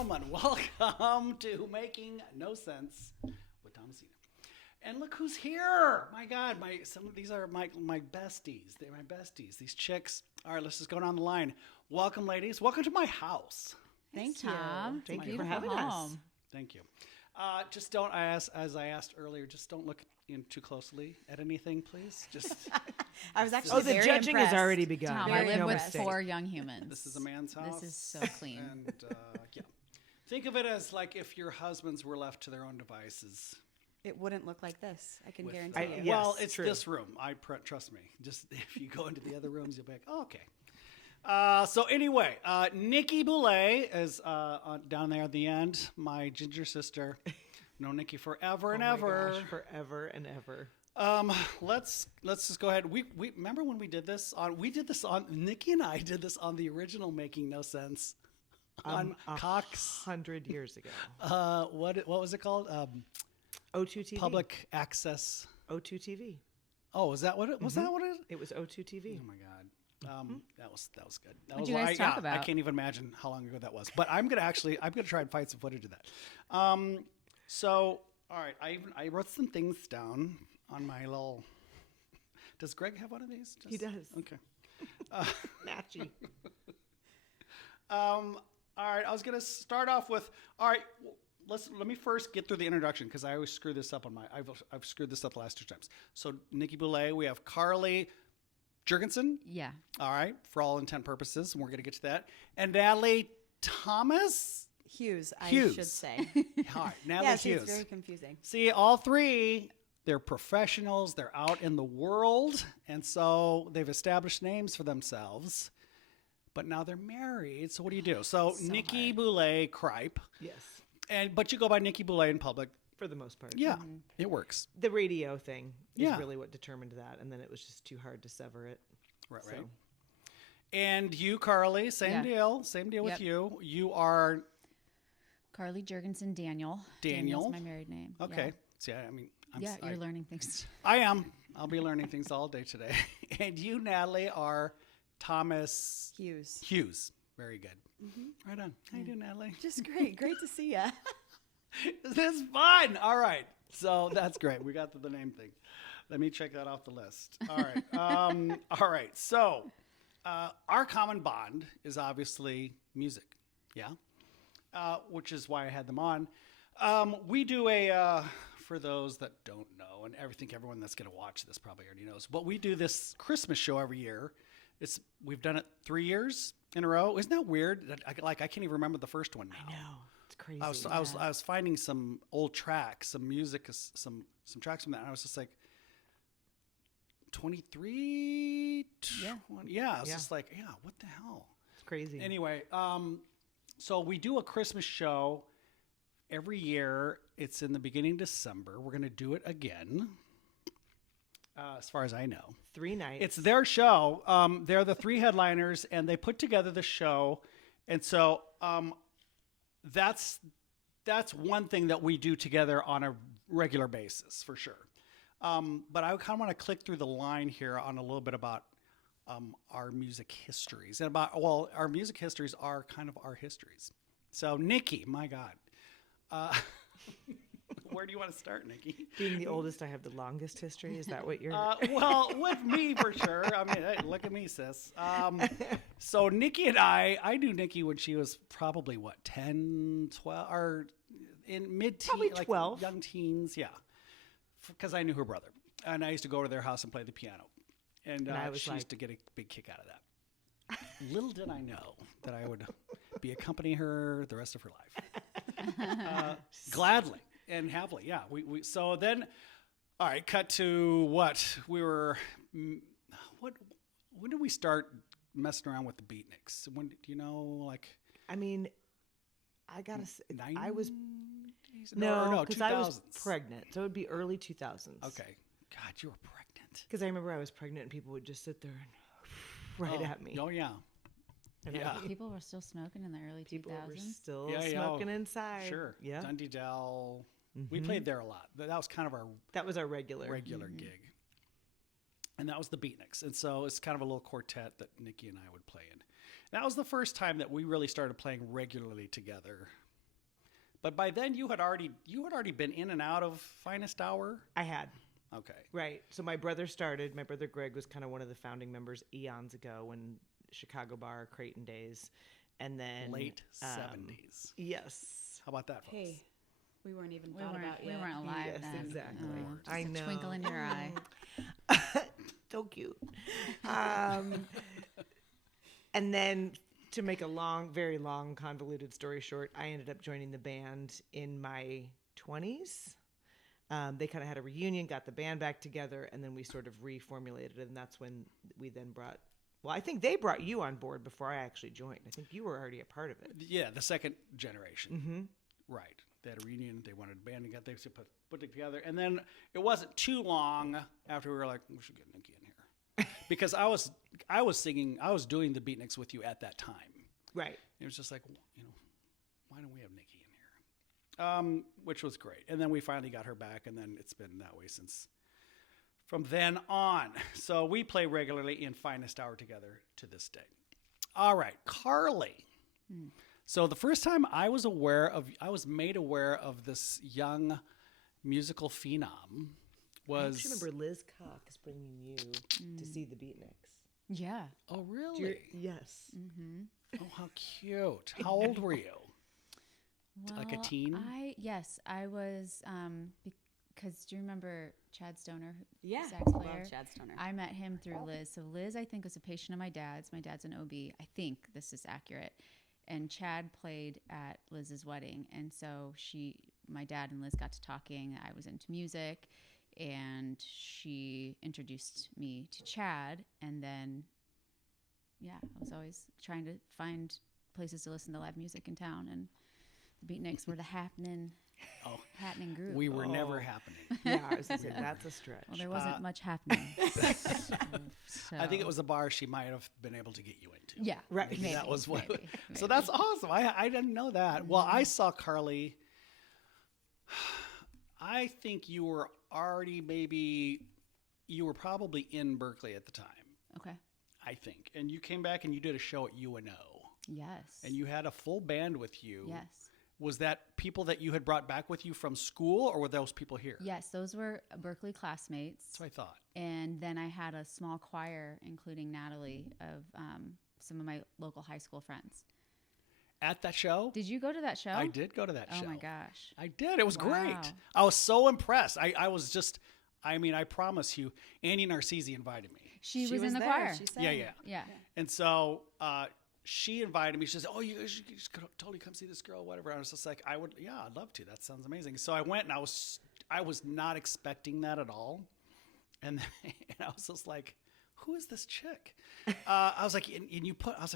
gentlemen, welcome to Making No Sense with Tom and Sena. And look who's here! My God, some of these are my besties. They're my besties. These chicks. All right, let's just go down the line. Welcome, ladies. Welcome to my house. Thank you, Tom. Thank you for having us. Thank you. Just don't, as I asked earlier, just don't look in too closely at anything, please. Just. I was actually the judging impressed. has already begun. Tom, I I live with four young humans. This is a man's house. This is so clean. And yeah, think of it as like if your husbands were left to their own devices. It wouldn't look like this. I can guarantee you. Yes, well, it's true. this room. Trust me. Just if you go into the other rooms, you'll be like, oh, okay. So anyway, Nikki Boulay is down there at the end. My ginger sister. Known Nikki forever and ever. Gosh, forever and ever. Let's just go ahead. We remember when we did this on Nikki and I did this on the original Making No Sense on Cox 100 years ago. What was it called? O2 TV. Public access. O2 TV. Oh, is that what it was? That what it? It was O2 TV. Oh my God. That was good. That What'd was you guys talk about? I can't even imagine how long ago that was. But I'm gonna try and find some footage of that. So all right, I wrote some things down on my little. Does Greg have one of these? He does. Okay. Matchy. All right, I was gonna start off with. All right, let me first get through the introduction because I always screw this up on I've screwed this up the last two times. So Nikki Boulay, we have Carly Jurgensen. Yeah. All right, for all intent purposes, and we're gonna get to that. And Natalie Thomas. Hughes, I Hughes. should say. All right, Natalie Yes, Hughes. it's very confusing. See, all three, they're professionals. They're out in the world, and so they've established names for themselves. But now they're married. So what do you do? So Nikki Boulay, Cripe. Yes. But you go by Nikki Boulay in public. For the most part. Yeah, it works. The radio thing is Yeah. really what determined that. And then it was just too hard to sever it. Right, So- right. And you, Carly, same Yeah. deal. Same deal with Yep. you. You are Carly Jurgensen Daniel. Daniel. Daniel's my married name. okay. See, I mean, You're learning things. I am. I'll be learning things all day today. And you, Natalie, are Thomas Hughes. Very good. Right on. How you doing, Natalie? Just great. Great to see you. This is fun. All right. So that's great. We got to the name thing. Let me check that off the list. All right. All right. So our common bond is obviously music. Yeah. Which is why I had them on. We do for those that don't know, and I think everyone that's going to watch this probably already knows, but we do this Christmas show every year. We've done it 3 years in a row. Isn't that weird? I can't even remember the first one now. I know. It's crazy. I was finding some old tracks, some music, some tracks from that, and I was just like, 23. Yeah. Yeah. I was just like, yeah, what the hell? It's crazy. Anyway, so we do a Christmas show every year. It's in the beginning of December. We're going to do it again, as far as I know. 3 nights. It's their show. They're the 3 headliners, and they put together the show. And so that's one thing that we do together on a regular basis, for sure. But I kind of want to click through the line here on a little bit about our music histories. And our music histories are kind of our histories. So, Nikki, my God. Where do you want to start, Nikki? Being the oldest, I have the longest history. Is that what you're... Well, with me, for sure. I mean, hey, look at me, sis. So Nikki and I knew Nikki when she was probably, 10, 12, or in mid-teens. Probably 12. Young teens, yeah. Because I knew her brother. And I used to go to their house and play the piano. And she used to get a big kick out of that. Little did I know that I would be accompanying her the rest of her life. Gladly and happily, yeah. We so then, all right. Cut to what we were. When did we start messing around with the beatniks? When do you know? Like, I mean, I gotta say, I was 2000s. I was pregnant, so it would be early 2000s. Okay, God, you were pregnant. Because I remember I was pregnant, and people would just sit there and at me. Oh yeah. And Yeah. People were still smoking in the early 2000s. People were still Yeah, smoking inside. Sure. Yeah. Dundee Dell. We played there a lot. That was kind of our That was our regular gig. And that was the Beatniks. And so it's kind of a little quartet that Nikki and I would play in. That was the first time that we really started playing regularly together But by then you had already been in and out of Finest Hour. I had. Okay. Right. So my brother started. My brother Greg was kind of one of the founding members eons ago when Chicago Bar, Creighton days. And then Late 70s. Yes. How about that, folks? Hey, we weren't even We thought weren't, about we yet. weren't alive Yes, then. exactly. Oh, just I a know. twinkle in your eye. So cute. And then to make a very long, convoluted story short, I ended up joining the band in my 20s. They kind of had a reunion, got the band back together, and then we sort of reformulated it. And that's when we then I think they brought you on board before I actually joined. I think you were already a part of it. Yeah, the second generation. Mm-hmm. Right. They had a reunion. They wanted a band to get they put it together. And then it wasn't too long after we were like, we should get Nikki in here. Because I was doing the Beatniks with you at that time. Right. It was just like, why don't we have Nikki in here? Which was great. And then we finally got her back, and then it's been that way since from then on. So we play regularly in Finest Hour together to this day. All right, Carly. So the first time I was made aware of this young musical phenom was. I actually remember Liz Cox bringing you to see the Beatniks. Yeah. Oh, really? Yes. Oh, how cute. How old were you? Like a Well, teen? I was, because do you remember Chad Stoner, Yeah, sax love player? Chad Stoner. I met him through Liz. So Liz, I think, was a patient of my dad's. My dad's an OB. I think this is accurate. And Chad played at Liz's wedding. And so my dad and Liz got to talking. I was into music, and she introduced me to Chad. And then, I was always trying to find places to listen to live music in town. And the Beatniks were the happening group. We were never happening. Yeah, I was going to say, that's a stretch. Well, there wasn't much happening. So, I think it was a bar she might have been able to get you into. Yeah. Right. Maybe, That was what. maybe. So that's awesome. I didn't know that. Well, I saw Carly. I think you were probably in Berkeley at the time. Okay. I think. And you came back and you did a show at UNO. Yes. And you had a full band with you. Yes. Was that people that you had brought back with you from school, or were those people here? Yes, those were Berkeley classmates. That's what I thought. And then I had a small choir, including Natalie, of some of my local high school friends. At that show? Did you go to that show? I did go to that show. Oh my gosh. I did. It was Wow. great. I was so impressed. I promise you, Annie Narcisi invited me. She was in was the there. choir. She sang. Yeah. Yeah. And so she invited me. She said, "Oh, you guys should totally come see this girl, whatever." I was just like, I'd love to. That sounds amazing. So I went, and I was not expecting that at all. And I was just like, who is this chick? I was like,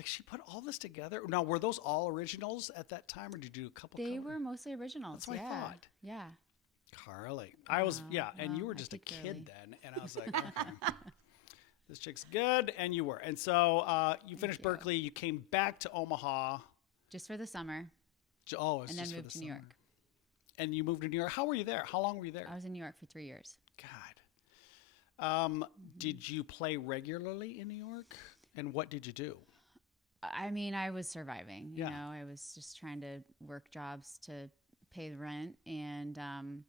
she put all this together. Now, were those all originals at that time, or did you do a couple? They covers? were mostly originals. That's what I yeah. thought. Yeah. Carly. I was, and well, you were I just a peaked kid early. then. And I was like, okay, this chick's good. And you were. And so you finished you. Berkeley. You came back to Omaha. Just for the summer. Oh, it was And then just for moved the to New summer. York. And you moved to New York. How were you there? How long were you there? I was in New York for 3 years. God. Did you play regularly in New York? And what did you do? I mean, I was surviving. You Yeah. know, I was just trying to work jobs to pay the rent. And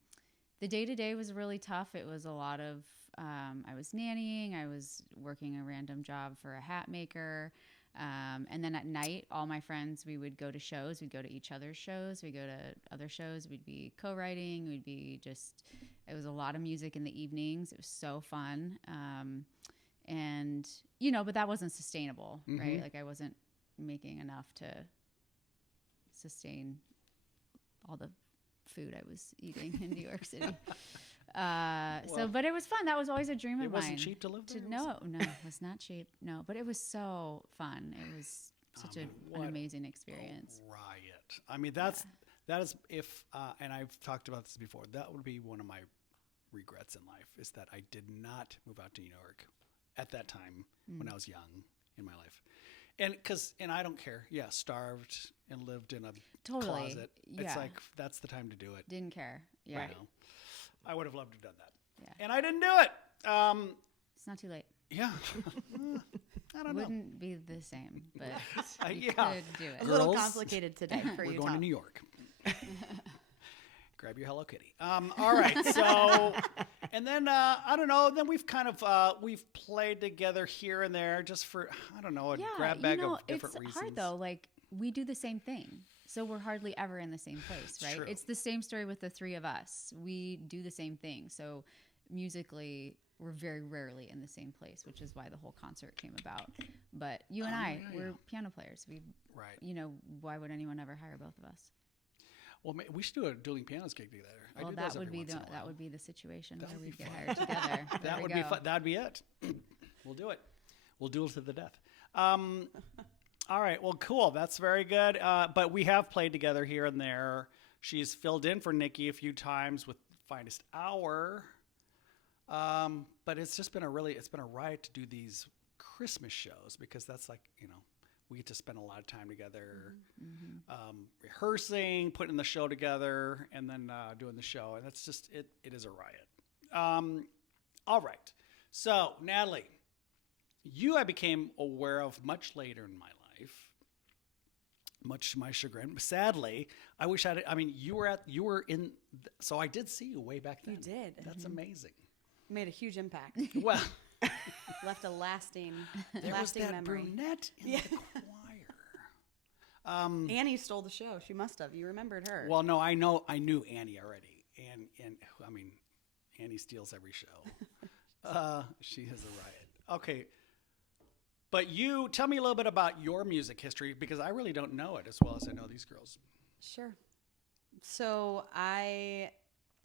the day-to-day was really tough. It was a lot of, I was nannying. I was working a random job for a hat maker. And then at night, all my friends, we would go to shows. We'd go to each other's shows. We'd go to other shows. We'd be co-writing. It was a lot of music in the evenings. It was so fun. And, but that wasn't sustainable, right? Like I wasn't making enough to sustain all the food I was eating in New York City. But it was fun. That was always a dream of mine. It wasn't cheap to live there? No, it was not cheap. No, but it was so fun. It was such an amazing experience. Riot. I mean, that is if, and I've talked about this before, that would be one of my regrets in life, is that I did not move out to New York at that time when I was young in my life. And I don't care. Yeah, starved and lived in a closet. It's Yeah. like, that's the time to do it. Didn't care. Yeah. Right now. I would have loved to have done that. Yeah. And I didn't do it. It's not too late. Yeah. I don't know. Wouldn't be the same, but you yeah. could do it. A little Girls, complicated today for We're you, going to Tom. New York. Grab your Hello Kitty. All right. So, and then I don't know. Then we've kind of we've played together here and there, just for I don't know a grab bag of different reasons. It's hard though. Like we do the same thing, so we're hardly ever in the same place, right? True. It's the same story with the three of us. We do the same thing, so musically, we're very rarely in the same place, which is why the whole concert came about. But you and we're piano players. Right. You know, why would anyone ever hire both of us? Well, we should do a dueling pianos gig together. Well, I do that those would every be once in a while. that would be the situation That where would we'd be get fun. hired together. That would be fun. That'd be it. We'll do it. We'll duel to the death. All right. Well, cool. That's very good. But we have played together here and there. She's filled in for Nikki a few times with Finest Hour. But it's just been a riot to do these Christmas shows because that's like, we get to spend a lot of time together, rehearsing, putting the show together, and then doing the show. And that's just, it is a riot. All right. So, Natalie, I became aware of much later in my life, much to my chagrin. Sadly, I wish you were in, so I did see you way back then. You did. That's amazing. Made a huge impact. Well, Left a lasting there was that memory. brunette in the choir. Annie stole the show. She must have. You remembered her. Well, no, I knew Annie already, and I mean, Annie steals every show. She is a riot. Okay, but you tell me a little bit about your music history because I really don't know it as well as I know these girls. Sure. So I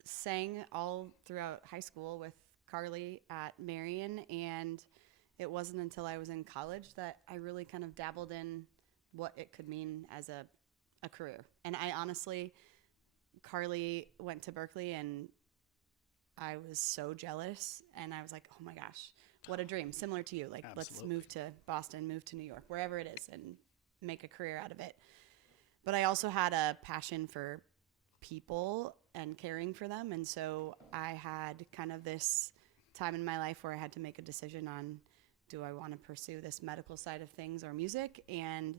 sang all throughout high school with Carly at Marion, and it wasn't until I was in college that I really kind of dabbled in what it could mean as a career. And I honestly, Carly went to Berkeley, and I was so jealous, and I was like, oh my gosh, what a dream. Similar to you. Like, Let's move to Boston, move to New York, wherever it is, and make a career out of it. But I also had a passion for people and caring for them. And so I had kind of this time in my life where I had to make a decision on, do I want to pursue this medical side of things or music? And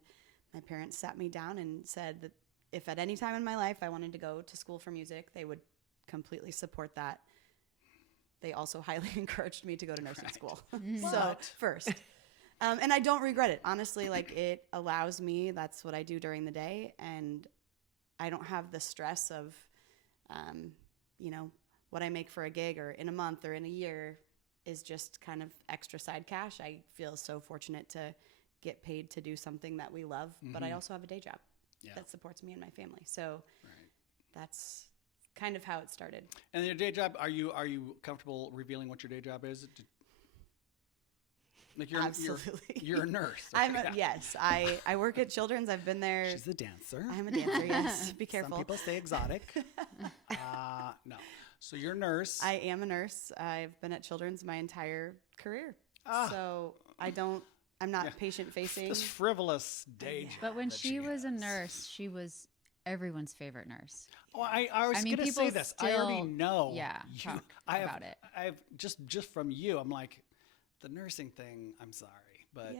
my parents sat me down and said that if at any time in my life I wanted to go to school for music, they would completely support that. They also highly encouraged me to go to nursing school. So first. And I don't regret it. Honestly, like it allows me, that's what I do during the day. And I don't have the stress of, what I make for a gig or in a month or in a year is just kind of extra side cash. I feel so fortunate to get paid to do something that we love, but I also have a day job that supports me and my family. So that's kind of how it started. And your day job, are you comfortable revealing what your day job is? Like Absolutely. You're a nurse. Yes, I work at Children's. I've been there. She's a dancer. I'm a dancer, yes. Be careful. Some people say exotic. No. So you're a nurse. I am a nurse. I've been at Children's my entire career. So I'm not patient facing. This frivolous day job. But when that she was a has. nurse, she was everyone's favorite nurse. Oh, I was going to say people this. I already know. Talk I about it. I've just from you, I'm like, the nursing thing, I'm sorry, but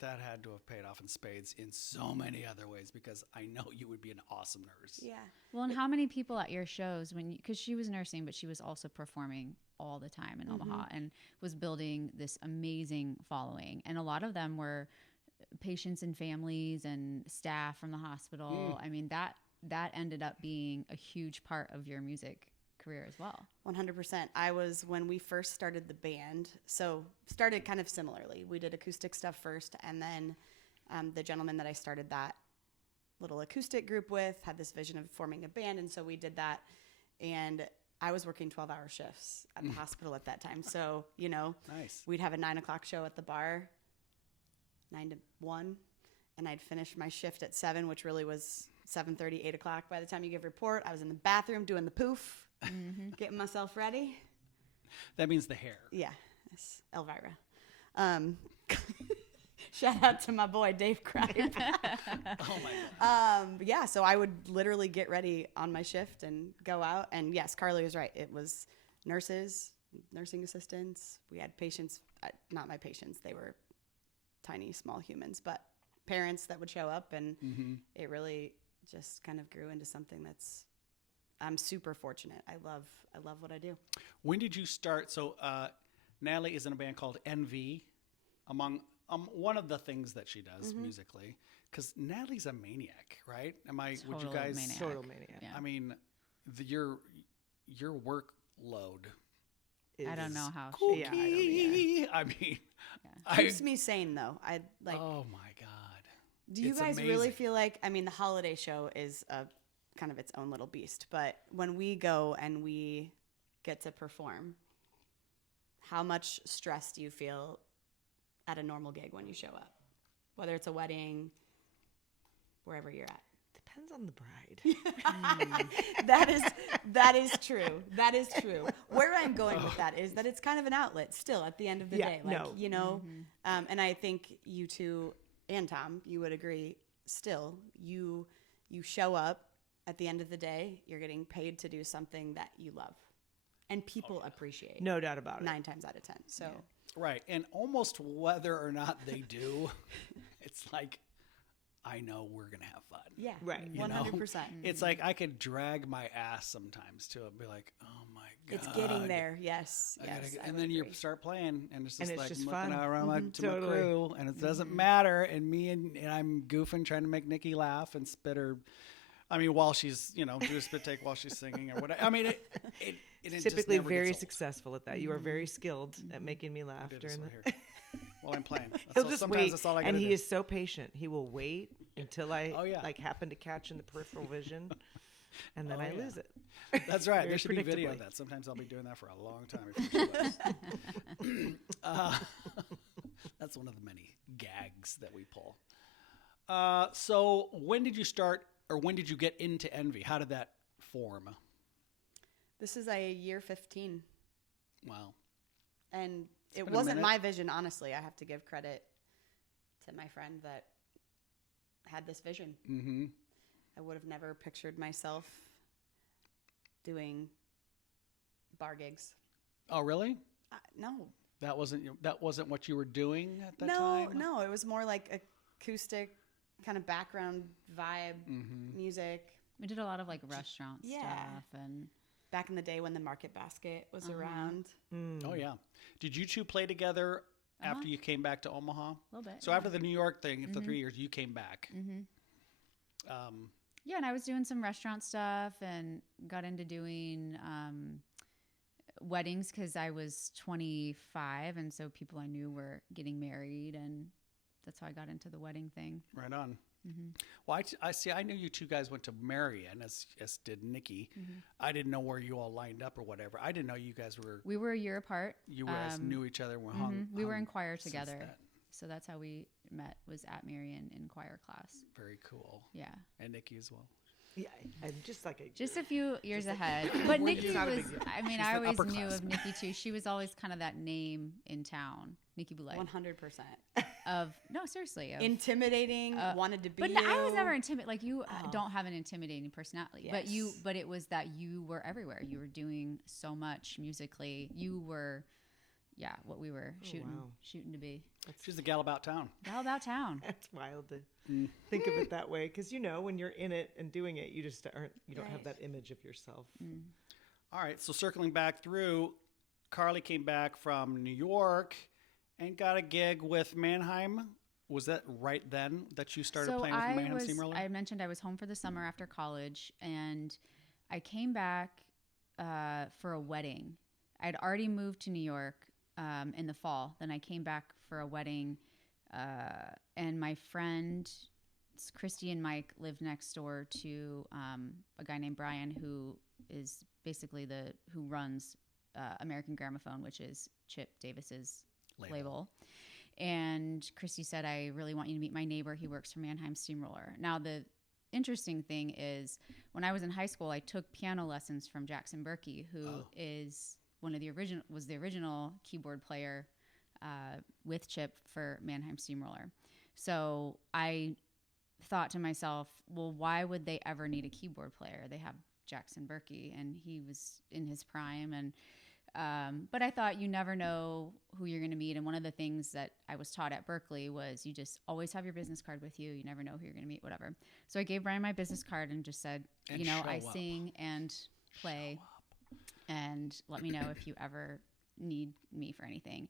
that had to have paid off in spades in so many other ways because I know you would be an awesome nurse. Yeah. Well, and how many people at your shows because she was nursing, but she was also performing all the time in Omaha and was building this amazing following. And a lot of them were patients and families and staff from the hospital. I mean, that ended up being a huge part of your music career as well. 100%. I was, when we first started the band, so started kind of similarly. We did acoustic stuff first, and then the gentleman that I started that little acoustic group with had this vision of forming a band, and so we did that. And I was working 12-hour shifts at the hospital at that time. So, Nice. We'd have a 9 o'clock show at the bar, 9 to 1, and I'd finish my shift at 7, which really was 7:30, 8 o'clock. By the time you give a report, I was in the bathroom doing the poof, getting myself ready. That means the hair. Yeah, it's Elvira. Shout out to my boy, Dave Cripe. Oh, my God. So I would literally get ready on my shift and go out. And yes, Carly was right. It was nurses, nursing assistants. We had patients, not my patients. They were tiny, small humans, but parents that would show up. And it really just kind of grew into something that's, I'm super fortunate. I love what I do. When did you start? So Natalie is in a band called NV, among one of the things that she does musically. Because Natalie's a maniac, right? Would you guys? Maniac. Total maniac. Yeah. I mean, your workload. I don't know how. Cookie. Yeah, I don't either. I mean, Keeps me sane though. I like. Oh my God. Do you It's guys really amazing. feel like? I mean, the holiday show is a kind of its own little beast, but when we go and we get to perform, how much stress do you feel at a normal gig when you show up? Whether it's a wedding, wherever you're at. Depends on the bride. That is true. That is true. Where I'm going with that is that it's kind of an outlet still at the end of the Yeah, day. Like, no. you know, and I think you two and Tom, you would agree still, you show up at the end of the day, you're getting paid to do something that you love and people appreciate No doubt about it. 9 times out of 10. So Right. And almost whether or not they do, it's like, I know we're going to have fun. yeah, Right. You know? 100%. It's like I could drag my ass sometimes to it and be like, oh my God. It's getting there. Yes. I Yes. gotta, I and would then you agree. start playing, and it's just And it's like just I'm fun. looking around to my Totally. crew, and it doesn't matter. And me and I'm goofing, trying to make Nikki laugh and spit her. I mean, while she's do a spit take while she's singing or whatever. I mean, it just Typically never very gets old. successful at that. You are very skilled at making me laugh Do this during one the. here while I'm playing. He'll So just sometimes wait, that's all I and gotta he do. is so patient. He will wait until I Oh, yeah. happen to catch in the peripheral vision, and then Oh, I yeah. lose it. That's right. Very There should be video of predictably. that. Sometimes I'll be doing that for a long time. Before she left. That's one of the many gags that we pull. So when did you start, or when did you get into Envy? How did that form? This is a year 15. Wow. And it been a wasn't minute. my vision, honestly. I have to give credit to my friend that had this vision. Mm-hmm. I would have never pictured myself doing bar gigs. Oh, really? No. That wasn't what you were doing at that No, time? no. It was more like acoustic kind of background vibe music. We did a lot of like restaurant Yeah. stuff and Back in the day when the Market Basket was around. Oh, yeah. Did you two play together after you came back to Omaha? a little bit. So after the New York thing, the 3 years, you came back. Yeah, and I was doing some restaurant stuff and got into doing weddings because I was 25, and so people I knew were getting married, and that's how I got into the wedding thing. Right on. Well, I see. I knew you two guys went to Marion, as did Nikki. I didn't know where you all lined up or whatever. I didn't know you guys were. We were a year apart. You guys knew each other and were hung. We were in hung choir since together, then. so that's how we met. Was at Marion in choir class. Very cool. Yeah, And Nikki as well. Yeah, I'm just like a. just a few years ahead. But We're Nikki just not a was. big deal. I mean, She's I the always upper knew class. of Nikki too. She was always kind of that name in town, Nikki Boulay. 100%. Of no, seriously, of, Intimidating, wanted to be But you. I was never intimidated. Like you don't have an intimidating personality. But Yes. but it was that you were everywhere. You were doing so much musically. You were, what we were shooting to be. She's the gal about town. All about town. That's wild to think of it that way, because when you're in it and doing it, you just aren't. You don't have that image of yourself. All right. So circling back through, Carly came back from New York and got a gig with Mannheim. Was that right then that you started playing with Mannheim Steamroller? I mentioned I was home for the summer after college, and I came back for a wedding. I'd already moved to New York in the fall. Then I came back for a wedding, and my friend Christy and Mike lived next door to a guy named Brian, who is basically who runs American Gramophone, which is Chip Davis's label. And Christy said, I really want you to meet my neighbor. He works for Mannheim Steamroller. Now, the interesting thing is when I was in high school, I took piano lessons from Jackson Berkey, who is was the original keyboard player with Chip for Mannheim Steamroller. So I thought to myself, well, why would they ever need a keyboard player? They have Jackson Berkey, and he was in his prime. And But I thought you never know who you're going to meet. And one of the things that I was taught at Berkeley was you just always have your business card with you. You never know who you're going to meet, whatever. So I gave Brian my business card and just said, And you know, show I up. sing and play, and let me know if you ever need me for anything.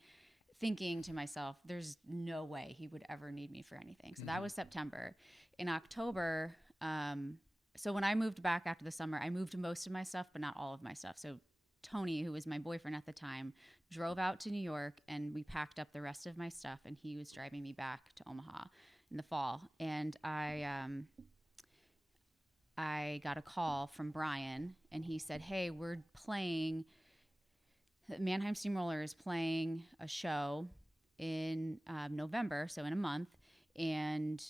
Thinking to myself, there's no way he would ever need me for anything. So that was September. In October, so when I moved back after the summer, I moved most of my stuff, but not all of my stuff. So Tony, who was my boyfriend at the time, drove out to New York, and we packed up the rest of my stuff, and he was driving me back to Omaha in the fall. And I got a call from Brian, and he said, hey, Mannheim Steamroller is playing a show in November, so in a month, and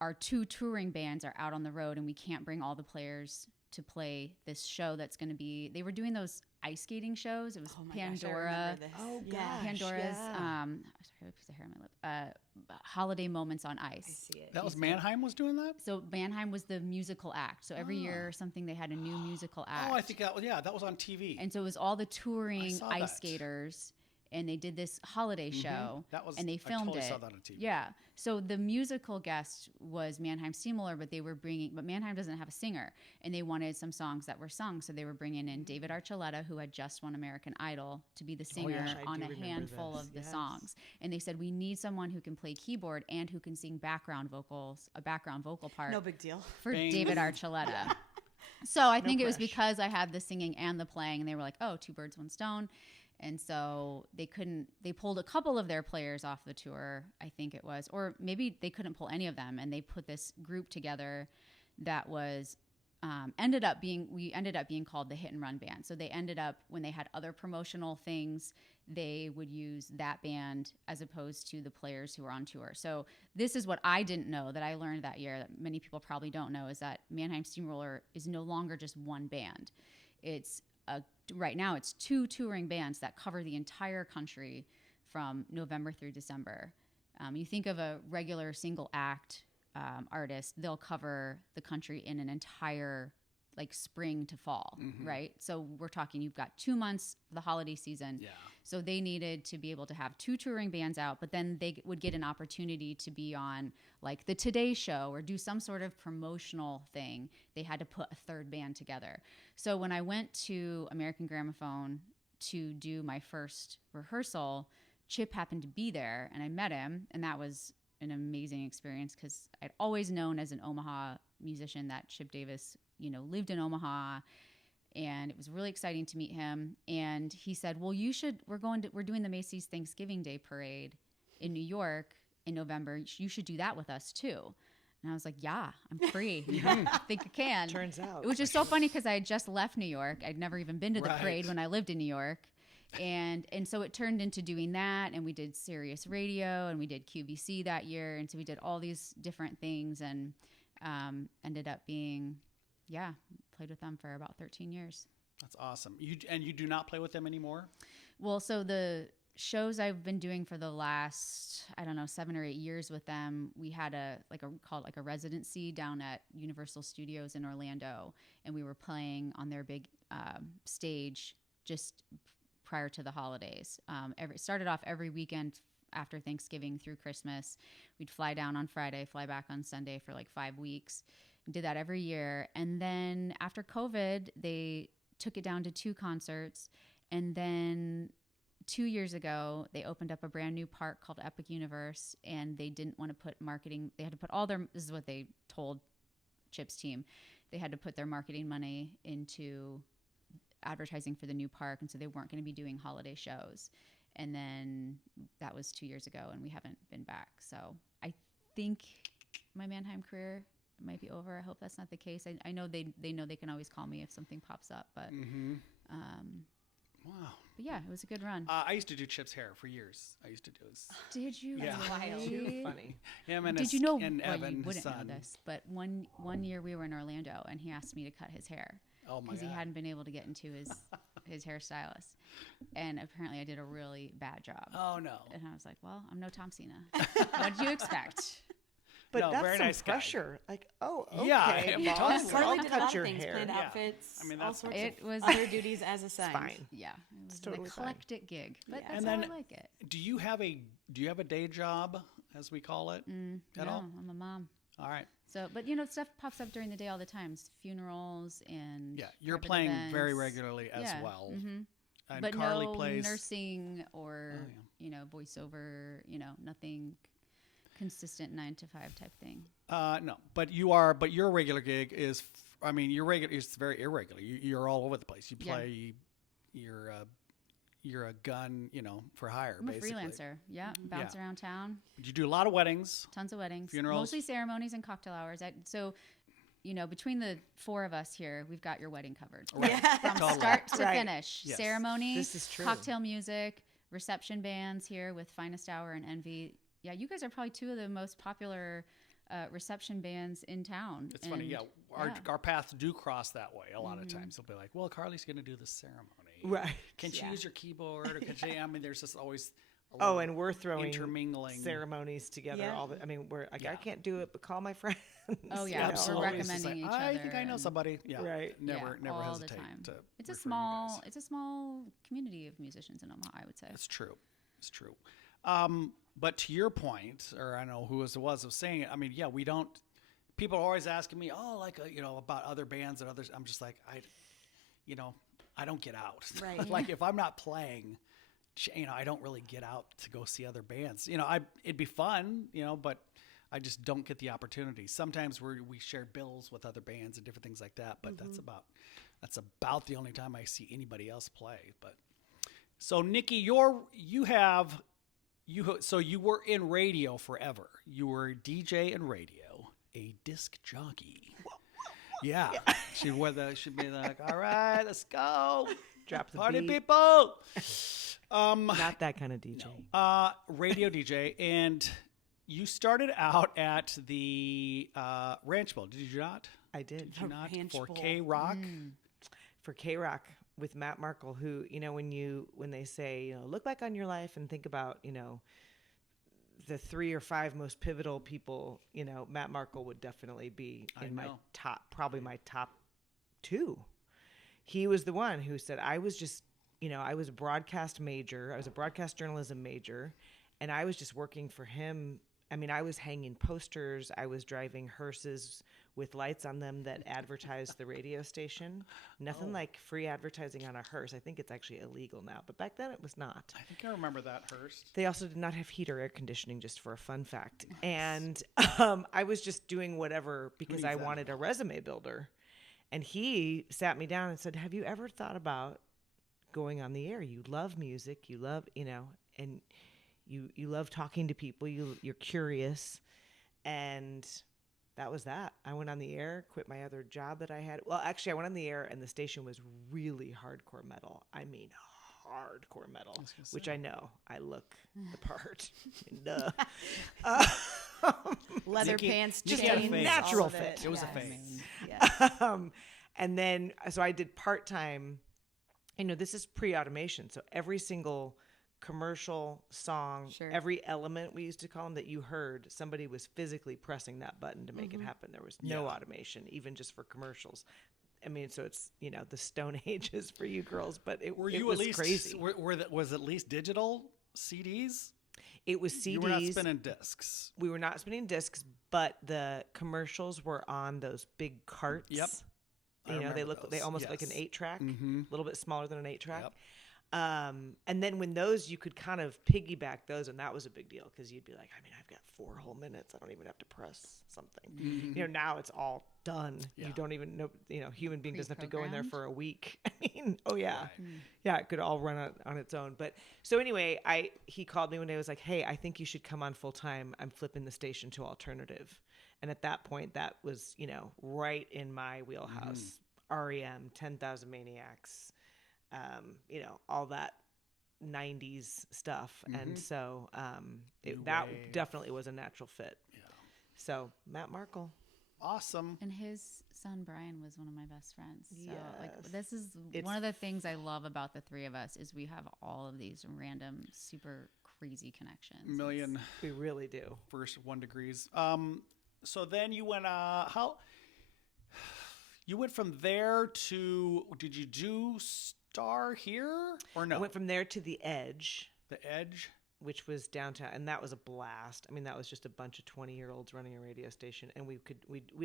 our 2 touring bands are out on the road, and we can't bring all the players to play this show that's going to be, they were doing those ice skating shows. It was Oh my Pandora. gosh, I remember this. Oh, Yeah. gosh. Pandora's, yeah. sorry, I have a piece of hair on my lip. Holiday Moments on I Ice. see it. That was Mannheim was doing that? So Mannheim was the musical act. So every year or something, they had a new musical act. Oh, I think that was on TV. And so it was all the touring saw ice that. skaters, and they did this holiday show. That was- and they I filmed totally it. saw that on TV. Yeah. So the musical guest was Mannheim Steamroller, but but Mannheim doesn't have a singer, and they wanted some songs that were sung. So they were bringing in David Archuleta, who had just won American Idol, to be the singer gosh, I on do a remember handful this. of the Yes. songs. And they said, we need someone who can play keyboard and who can sing background vocal part No big deal. for Bing. David Archuleta. So I think it was crush. because I had the singing and the playing, and they were like, oh, 2 birds, 1 stone. And so they pulled a couple of their players off the tour, I think it was, or maybe they couldn't pull any of them. And they put this group together that was, ended up being called the Hit and Run Band. So they ended up, when they had other promotional things, they would use that band as opposed to the players who were on tour. So this is what I didn't know that I learned that year that many people probably don't know, is that Mannheim Steamroller is no longer just one band. Right now it's 2 touring bands that cover the entire country from November through December. You think of a regular single act artist, they'll cover the country in an entire spring to fall, right? So we're talking, you've got 2 months for the holiday season. Yeah. So they needed to be able to have 2 touring bands out, but then they would get an opportunity to be on the Today Show or do some sort of promotional thing. They had to put a 3rd band together. So when I went to American Gramophone to do my first rehearsal, Chip happened to be there, and I met him, and that was an amazing experience because I'd always known as an Omaha musician that Chip Davis, lived in Omaha. And it was really exciting to meet him. And he said, well, we're doing the Macy's Thanksgiving Day Parade in New York in November. You should do that with us too. And I was like, yeah, I'm free. I think I can. Turns out. It was just so funny because I had just left New York. I'd never even been to the Right. parade when I lived in New York. And so it turned into doing that. And we did Sirius Radio, and we did QVC that year. And so we did all these different things, and ended up being, played with them for about 13 years. That's awesome. You do not play with them anymore? Well, so the shows I've been doing for the last, 7 or 8 years with them, we had called a residency down at Universal Studios in Orlando, and we were playing on their big stage just prior to the holidays. Started off every weekend after Thanksgiving through Christmas. We'd fly down on Friday, fly back on Sunday for 5 weeks. Did that every year. And then after COVID, they took it down to 2 concerts. And then 2 years ago, they opened up a brand new park called Epic Universe, and they didn't want to put marketing. They had to put this is what they told Chip's team. They had to put their marketing money into advertising for the new park. And so they weren't going to be doing holiday shows. And then that was 2 years ago, and we haven't been back. So I think my Mannheim career might be over. I hope that's not the case. I know they know they can always call me if something pops up, but Wow. but yeah, it was a good run. I used to do Chip's hair for years. I used to do his. Did you? Yeah. really? Too funny. Him and Did his, you know? and Well, Evan, you his wouldn't know son. this, but one year we were in Orlando, and he asked me to cut his hair Oh my because he God. hadn't been able to get into his hairstylist, and apparently I did a really bad job. Oh no. And I was like, well, I'm no Tom Sena. What did you expect? But No, that's very some nice guy. pressure. Like, oh, okay, Yeah, boss, totally. Carly I'll did a cut lot of your things, hair. planned Yeah. outfits, I mean, all that's sorts It of was other duties as assigned. Fine. Yeah, it was totally an fine. eclectic gig, but Yeah. that's And how then- I like it. Do you have a day job, as we call it, at no, all? I'm a mom. All right. So, but stuff pops up during the day all the time. Funerals and Yeah, you're private playing very events. regularly as Yeah, well. mhm. And But Carly no plays. nursing or Oh, voiceover. Nothing consistent 9 to 5 type thing. No, but your regular gig is. I mean, your regular is very irregular. You're all over the place. You Yeah. play. You're a gun. For hire. I'm basically. a freelancer. Yeah, bounce Yeah. around town. But you do a lot of weddings. Tons of weddings, Funerals. mostly ceremonies and cocktail hours. So, between the 4 of us here, we've got your wedding covered Right. from Totally. start to Right. finish. Yes. Ceremony, This is true. cocktail music, reception bands here with Finest Hour and Envy. Yeah, you guys are probably 2 of the most popular reception bands in town. It's funny, And, yeah. Our paths do cross that way a lot of times. They'll be like, "Well, Carly's going to do the ceremony. Right. Can she use your keyboard? Or can she?" I mean, there's just always. A Oh, little and we're throwing intermingling ceremonies together. Yeah. All the. I mean, we're like, Yeah. I can't do it, but call my friends. Oh, you yeah, know? we're Absolutely. It's just recommending each I other think I know and- somebody. Yeah. Right. Never all hesitate the time. to. It's a refer you small, guys. it's a small community of musicians in Omaha, I would say. It's true. It's true. But to your point, or I know who it was saying it. I mean, yeah, we don't. People are always asking me, about other bands and others. I'm just like, I don't get out. Right. Like if I'm not playing, I don't really get out to go see other bands. It'd be fun, but I just don't get the opportunity. Sometimes we share bills with other bands and different things like that, but that's about the only time I see anybody else play. But so Nikki, you were in radio forever. You were a DJ in radio, a disc jockey. Yeah. She'd be like, "All right, let's go. Drop the Party beat. people." Not that kind of DJ. Radio DJ, and you started out at the Ranch Bowl. Did you not? I did. Did you not? Ranch For Bowl. K Rock. For K-Rock with Matt Markle, who, when they say, look back on your life and think about, the 3 or 5 most pivotal people, Matt Markle would definitely be in my know. probably my top 2. He was the one who said, I was just, I was a broadcast major. I was a broadcast journalism major, and I was just working for him. I mean, I was hanging posters. I was driving hearses with lights on them that advertised the radio station. Nothing like free advertising on a hearse. I think it's actually illegal now, but back then it was not. I think I remember that Hearst. They also did not have heat or air conditioning, just for a fun fact. And I was just doing whatever because needs I that wanted a resume builder. And he sat me down and said, have you ever thought about going on the air? You love music, you love, and you love talking to people, you're curious. And that was that. I went on the air, quit my other job that I had. Well, actually, I went on the air, and the station was really hardcore metal. I mean, hardcore metal, which I know. I look the part. Duh. Leather Nikki- pants, Nikki chains, had a phase. Natural all of it. fit. It was a Yes. phase. Yes. And then, so I did part-time. This is pre-automation. So every single commercial song, Sure. every element, we used to call them, that you heard, somebody was physically pressing that button to make it happen. There was no automation, even just for commercials. I mean, so it's, the Stone Ages for you girls, but it Were it you was at least crazy. was it at least digital CDs? It was CDs. You were not spinning discs. We were not spinning discs, but the commercials were on those big carts. Yep. I They remember look, they those. almost like an Yes. 8-track, Mhm. a little bit smaller than an 8-track. Yep. And then when those, you could kind of piggyback those, and that was a big deal because you'd be like, I mean, I've got 4 whole minutes. I don't even have to press something. Now it's all done. Yeah. You don't even know, human being doesn't have to go in there Pre-programmed? for a week. I mean, oh yeah. Right. Yeah, it could all run on its own. But so anyway, he called me one day. I was like, hey, I think you should come on full time. I'm flipping the station to alternative. And at that point, that was, right in my wheelhouse. REM, 10,000 Maniacs, all that 90s stuff. And so that wave. definitely was a natural fit. Yeah. So Matt Markle. Awesome. And his son Brian was one of my best friends. So Yes. this is It's- one of the things I love about the 3 of us is we have all of these random, super crazy connections. Million We really do. first 1 degrees. So then you went. How? You went from there to? Did you do Star here or no? I went from there to the Edge, The Edge. which was downtown, and that was a blast. I mean, that was just a bunch of 20-year-olds running a radio station, and we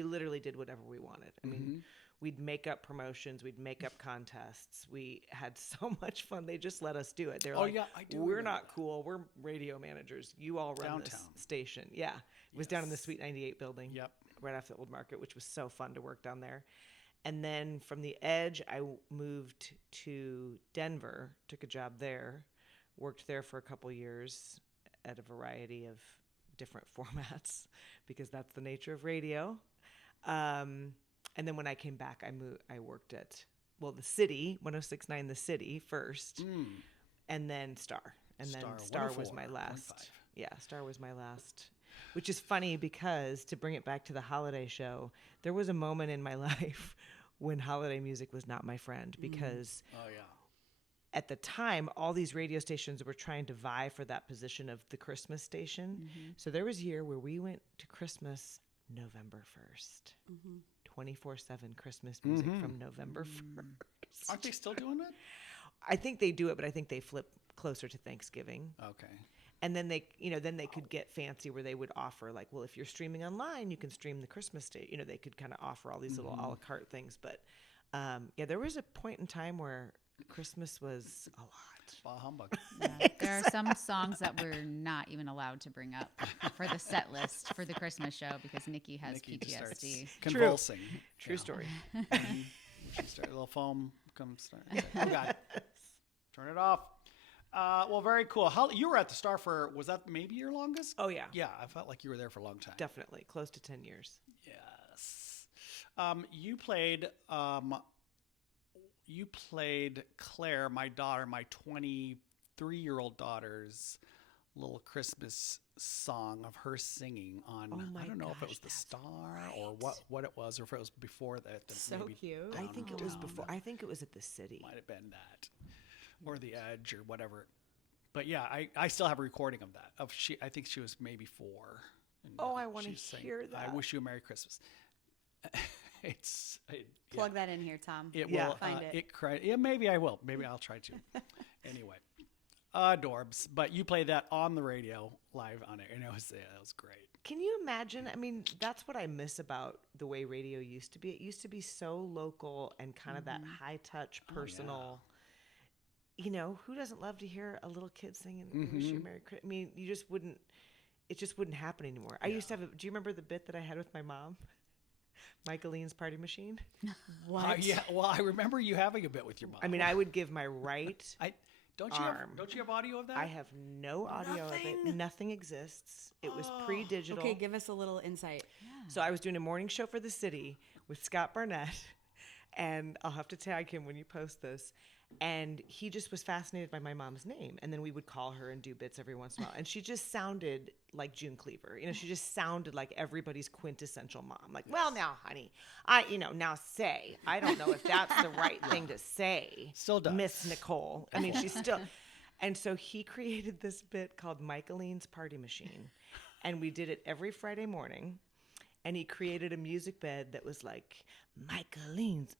literally did whatever we wanted. I mean, we'd make up promotions, we'd make up contests. We had so much fun. They just let us do it. They're like, I do. we're remember not that. cool. We're radio managers. You all run Downtown. this station. Yeah, it was down in the Yes. Suite 98 building. Yep. Right off the Old Market, which was so fun to work down there. And then from the Edge, I moved to Denver, took a job there, worked there for a couple years at a variety of different formats because that's the nature of radio. And then when I came back, I worked at, the City, 106.9 The City first, and then Star. And then Star was my 104.5. last. Yeah, Star was my last. Which is funny because, to bring it back to the holiday show, there was a moment in my life when holiday music was not my friend because Oh yeah. at the time, all these radio stations were trying to vie for that position of the Christmas station. So there was a year where we went to Christmas November 1st. 24/7 Christmas music from November 1st. Aren't they still doing it? I think they do it, but I think they flip closer to Thanksgiving. Okay. And then they could get fancy where they would offer like, well, if you're streaming online, you can stream the Christmas day. They could kind of offer all these little a la carte things. But there was a point in time where Christmas was a lot. Bah humbug. Yeah. There are some songs that we're not even allowed to bring up for the set list for the Christmas show because Nikki has Nikki just starts PTSD. convulsing. True story. She started, a little foam comes. Oh God. Turn it off. Well, very cool. You were at the Star for, was that maybe your longest? Oh, yeah. Yeah, I felt like you were there for a long time. Definitely. Close to 10 years. Yes. You played Claire, my daughter, my 23-year-old daughter's little Christmas song of her singing on, my I don't know if it gosh, was the that's Star or what it was, or if it was before that. So maybe cute. I think it was downtown. before. I think it was at the City. Might have been that, or the Edge, or whatever. But yeah, I still have a recording of that. I think she was maybe 4. And, Oh, I wanna she sang, hear that. I wish you a Merry Christmas. Plug that in here, Tom. It Yeah. will. Find it. Yeah, maybe I will. Maybe I'll try to. Anyway, adorbs. But you played that on the radio live on it, and it was great. Can you imagine? I mean, that's what I miss about the way radio used to be. It used to be so local and kind of that high touch, personal. Who doesn't love to hear a little kid singing "Wish You a Merry Christmas"? I mean, you just wouldn't. It just wouldn't happen anymore. I used to have. Do you remember the bit that I had with my mom? Michaeline's Party Machine. What? Yeah. Well, I remember you having a bit with your mom. I mean, I would give my right. Don't arm. you have audio of that? I have no audio of it. Nothing exists. It was pre-digital. Okay, give us a little insight. So I was doing a morning show for the City with Scott Barnett, and I'll have to tag him when you post this. And he just was fascinated by my mom's name. And then we would call her and do bits every once in a while. And she just sounded like June Cleaver. She just sounded like everybody's quintessential mom. Like, well, now, honey, now say. I don't know if that's the right thing to say. Still does. Miss Nicole. I mean, she's still. And so he created this bit called Michaeline's Party Machine. And we did it every Friday morning. And he created a music bed that was like, Michaeline's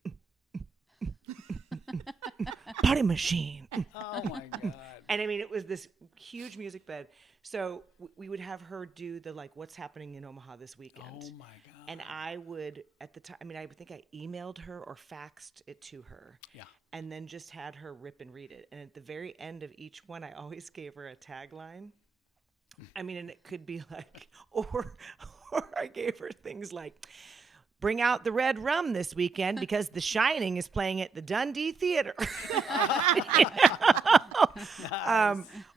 Party Machine. Oh my God. And I mean, it was this huge music bed. So we would have her do the what's happening in Omaha this weekend. Oh my God. And I would, at the time, I would think I emailed her or faxed it to her. Yeah. And then just had her rip and read it. And at the very end of each one, I always gave her a tagline. I mean, and it could be or I gave her things like, bring out the red rum this weekend because The Shining is playing at the Dundee Theater.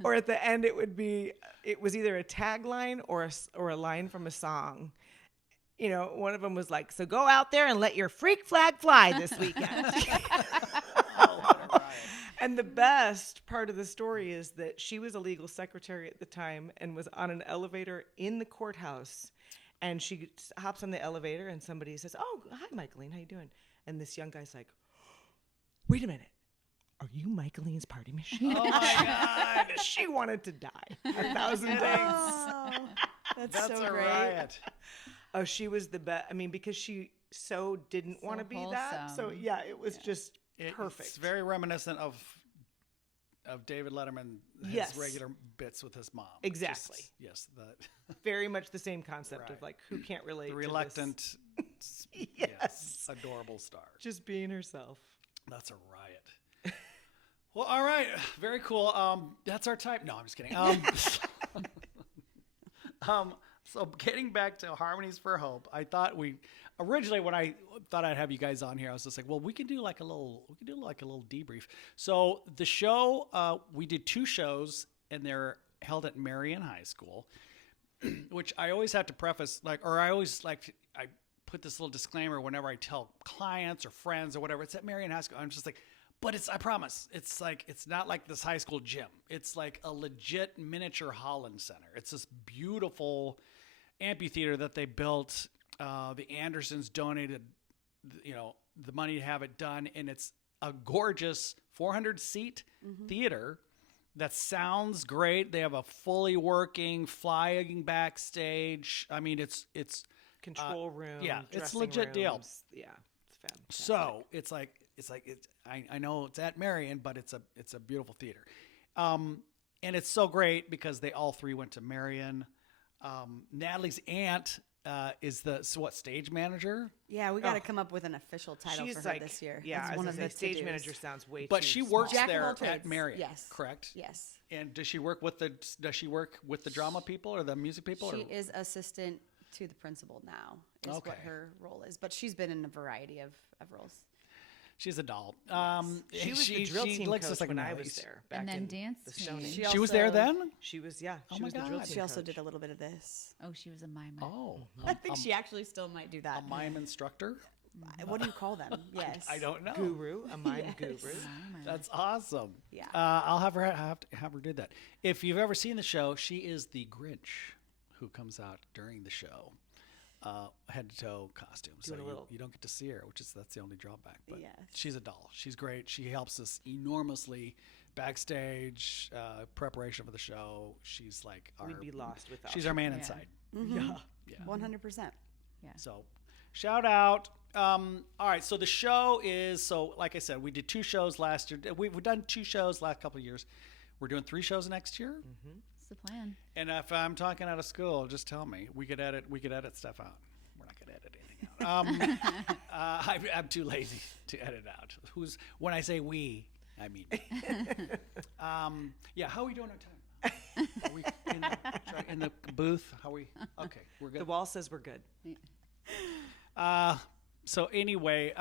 Or at the end, it was either a tagline or a line from a song. One of them was like, so go out there and let your freak flag fly this weekend. And the best part of the story is that she was a legal secretary at the time and was on an elevator in the courthouse. And she hops on the elevator and somebody says, oh, hi, Michaeline. How you doing? And this young guy's like, wait a minute. Are you Michaeline's Party Machine? Oh my God. She wanted to die 1,000 days. Oh, that's so a great. riot. Oh, she was the best. I mean, because she so didn't So want to be that. So wholesome. yeah, it was just perfect. It's very reminiscent of David Letterman, his Yes. regular bits with his mom. Exactly. Just, yes, Very much the same concept Right. of like, who can't relate the to this? reluctant, Yes. adorable star. Just being herself. That's a riot. Well, all right, very cool. That's our type. No, I'm just kidding. So getting back to Harmonies for Hope, I thought originally when I thought I'd have you guys on here, I was just like, well, we can do like a little debrief. So the show, we did 2 shows, and they're held at Marion High School, which I always have to preface, I put this little disclaimer whenever I tell clients or friends or whatever, it's at Marion High School. I'm just like, but I promise, it's not like this high school gym. It's like a legit miniature Holland Center. It's this beautiful amphitheater that they built. The Andersons donated, the money to have it done. And it's a gorgeous 400-seat theater that sounds great. They have a fully working flying backstage. I mean, it's Control room. yeah, it's dressing legit deal. rooms. Yeah, it's fantastic. So I know it's at Marion, but it's a beautiful theater. And it's so great because they all 3 went to Marion. Natalie's aunt is the stage manager, Yeah, we got to come up with an official title She's for her like, this year. yeah, That's as one I of say, the stage to-dos. manager sounds way but too she small. works Jack of there all at trades. Marion. Yes. Correct. Yes. And does she work with the drama people or the music people? She or? is assistant to the principal now, is Okay. what her role is. But she's been in a variety of roles. She's a doll. She was the drill team looks coach just like when a I nose. was there. Back And then in dance the team. Stone Age. She was there also- then? She was, yeah. Oh She my was the drill God. team She also coach. did a little bit of this. Oh, she was a mimer. Oh, I think she actually still might do a that. mime instructor. What do you call them? Yes. I don't know. Guru, a mime Yes. guru. Mimer. That's awesome. Yeah. I'll have her do that. If you've ever seen the show, she is the Grinch who comes out during the show, head to toe costume. So Doing a little- you don't get to see her, that's the only drawback. But Yes. she's a doll. She's great. She helps us enormously backstage preparation for the show. She's like We'd be lost without she's her. our man Yeah. inside. Yeah. Yeah. 100%. So, shout out. All right. So the show is like I said, we did 2 shows last year. We've done 2 shows last couple of years. We're doing 3 shows next year. That's the plan. And if I'm talking out of school, just tell me. We could edit stuff out. We're not gonna edit anything out. I'm too lazy to edit out. When I say we, I mean me. Yeah. How are we doing on time? Are we in the booth? How are we? Okay, we're good. The wall says we're good. So anyway,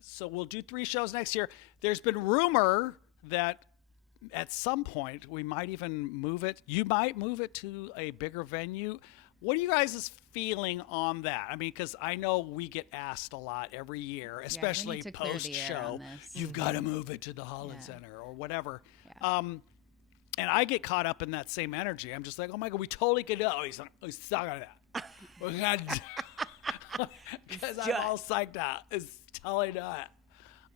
so we'll do 3 shows next year. There's been rumor that at some point we might even move it. You might move it to a bigger venue. What are you guys' feeling on that? I mean, because I know we get asked a lot every year, especially need to clear the post air show. on this. You've got to move it to the Holland Yeah. Center or whatever. Yeah. And I get caught up in that same energy. I'm just like, oh my God, we totally could do it. Oh, he's talking that. We're gonna because I'm all psyched out. It's totally not.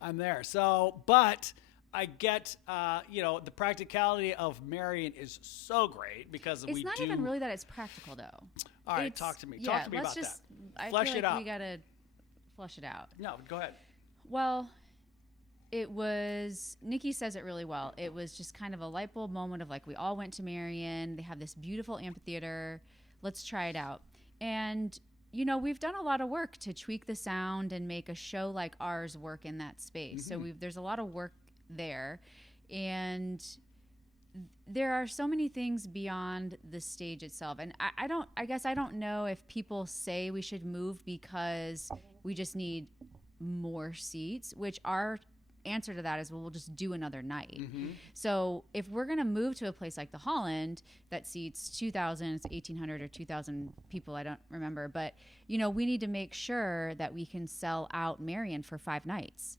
I'm there. So, but I get, the practicality of Marion is so great because It's we not do. even really that it's practical, though. All right, It's- talk to me. Yeah, Talk to me let's about just, that. I Flesh feel it like out. we gotta flush it out. No, go ahead. Well, it was, Nikki says it really well. It was just kind of a light bulb moment of like, we all went to Marion. They have this beautiful amphitheater. Let's try it out. And, we've done a lot of work to tweak the sound and make a show like ours work in that space. So there's a lot of work there. And there are so many things beyond the stage itself. And I guess I don't know if people say we should move because we just need more seats, which our answer to that is, well, we'll just do another night. So if we're going to move to a place like the Holland that seats 2,000, it's 1,800 or 2,000 people, I don't remember, but we need to make sure that we can sell out Marion for 5 nights.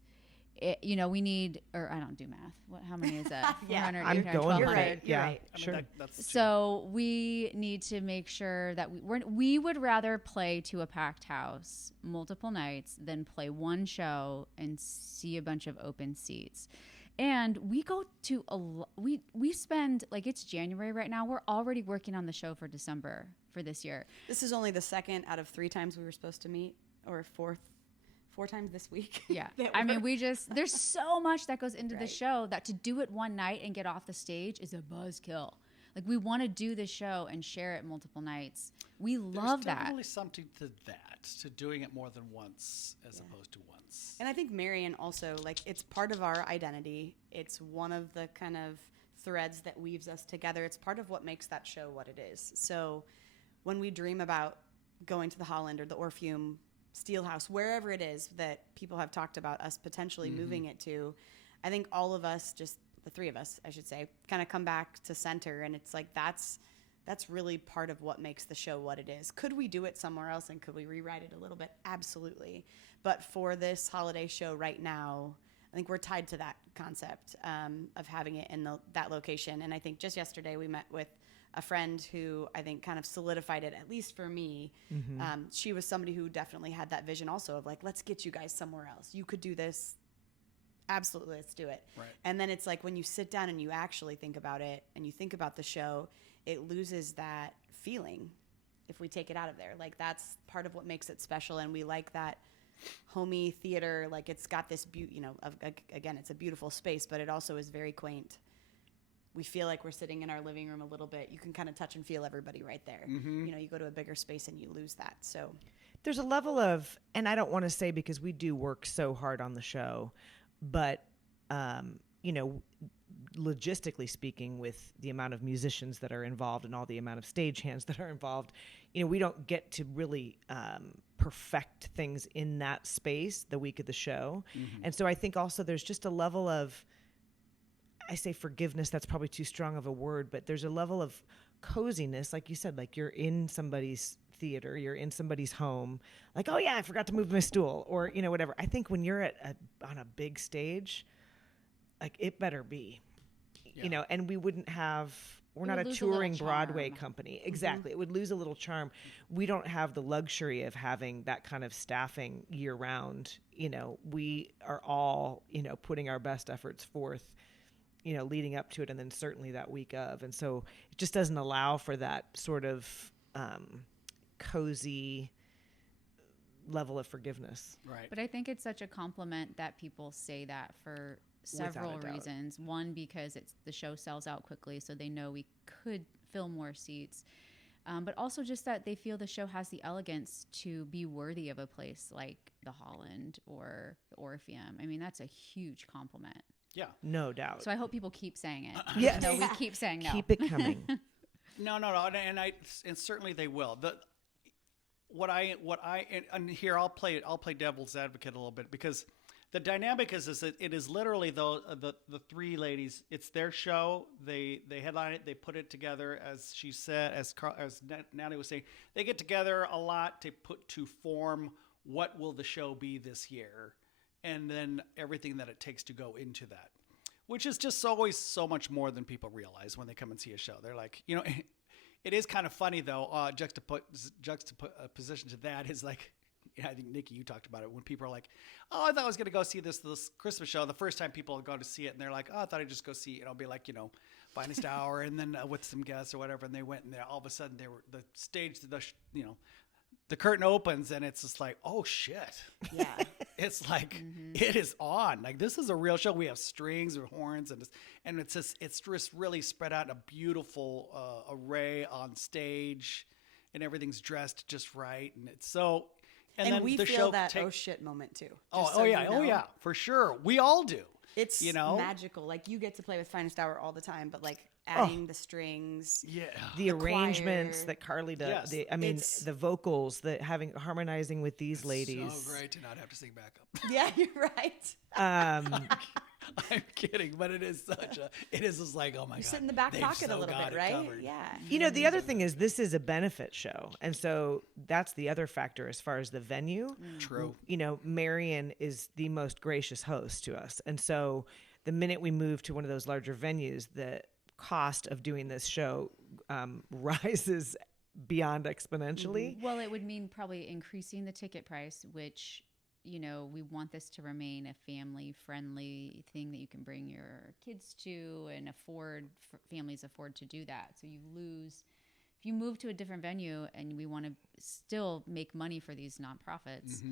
We need, or I don't do math. How many is that? Yeah, 400, I'm 800, going with 1,200. it. You're Yeah, right. I mean, sure. that's So we need to make sure that we would rather play to a packed house multiple nights than play one show and see a bunch of open seats. And we go to we spend, like, it's January right now. We're already working on the show for December for this year. This is only the second out of 3 times we were supposed to meet, or 4 times this week. Yeah. that I we're- mean, there's so much that goes into the Right. show that to do it one night and get off the stage is a buzzkill. Like, we want to do the show and share it multiple nights. We love There's that. definitely something to that, to doing it more than once as opposed to once. And I think Marion also, like, it's part of our identity. It's one of the kind of threads that weaves us together. It's part of what makes that show what it is. So when we dream about going to the Holland or the Orpheum, Steelhouse, wherever it is that people have talked about us potentially moving it to, I think all of us, just the 3 of us, I should say, kind of come back to center. And it's like, that's really part of what makes the show what it is. Could we do it somewhere else, and could we rewrite it a little bit? Absolutely. But for this holiday show right now, I think we're tied to that concept of having it in that location. And I think just yesterday we met with a friend who I think kind of solidified it, at least for me. She was somebody who definitely had that vision also of, like, let's get you guys somewhere else. You could do this. Absolutely, let's do it. Right. And then it's like when you sit down and you actually think about it and you think about the show, it loses that feeling if we take it out of there. Like, that's part of what makes it special. And we like that homey theater. Like, it's got this again, it's a beautiful space, but it also is very quaint. We feel like we're sitting in our living room a little bit. You can kind of touch and feel everybody right there. You know, you go to a bigger space and you lose that. So There's a level of, and I don't want to say because we do work so hard on the show, but, you know, logistically speaking, with the amount of musicians that are involved and all the amount of stagehands that are involved, you know, we don't get to really perfect things in that space the week of the show. And so I think also there's just a level of, I say forgiveness, that's probably too strong of a word, but there's a level of coziness. Like you said, like, you're in somebody's theater, you're in somebody's home, like, oh yeah, I forgot to move my stool, or, you know, whatever. I think when you're on a big stage, like, it better be, you know, and we're not a lose a touring little Broadway charm. company. Exactly. It would lose a little charm. We don't have the luxury of having that kind of staffing year round. You know, we are all, you know, putting our best efforts forth, you know, leading up to it, and then certainly that week of. And so it just doesn't allow for that sort of cozy level of forgiveness. Right. But I think it's such a compliment that people say that for several Without a doubt. reasons. One, because the show sells out quickly, so they know we could fill more seats. But also just that they feel the show has the elegance to be worthy of a place like the Holland or the Orpheum. I mean, that's a huge compliment. Yeah. No doubt. So I hope people keep saying it. Yes. No, we keep saying no. Keep it coming. No, and certainly they will. And here I'll play devil's advocate a little bit, because the dynamic is that it is literally the 3 ladies. It's their show. They headline it. They put it together, as she said, as Natalie was saying. They get together a lot to form what will the show be this year, and then everything that it takes to go into that, which is just always so much more than people realize when they come and see a show. They're like, you know, it is kind of funny though. Juxtaposition to that is like, I think Nikki, you talked about it when people are like, "Oh, I thought I was going to go see this Christmas show." The first time people go to see it, and they're like, "Oh, I thought I'd just go see," you know, be like, you know, Finest Hour, and then with some guests or whatever, and they went, and all of a sudden the stage, the curtain opens, and it's just like, oh shit, yeah. It's like it is on. Like, this is a real show. We have strings or horns, and it's just really spread out in a beautiful array on stage, and everything's dressed just right, and it's so. And then we the feel show that oh shit moment too. Oh, just so yeah, you know. oh yeah, for sure. We all do. It's you know, magical. Like, you get to play with Finest Hour all the time, but like adding the strings. Yeah. The arrangements choir. that Carly does. Yes. The vocals that harmonizing with these ladies. So great to not have to sing backup. Yeah, you're right. I'm kidding, but it is just like, oh my God. You sit in the back they've pocket a so little got bit, it right? covered. Yeah. You know, the other thing is this is a benefit show. And so that's the other factor as far as the venue. True. You know, Marion is the most gracious host to us. And so the minute we move to one of those larger venues, the cost of doing this show rises beyond exponentially. Well, it would mean probably increasing the ticket price, which, we want this to remain a family friendly thing that you can bring your kids to and families afford to do that. So if you move to a different venue and we want to still make money for these nonprofits,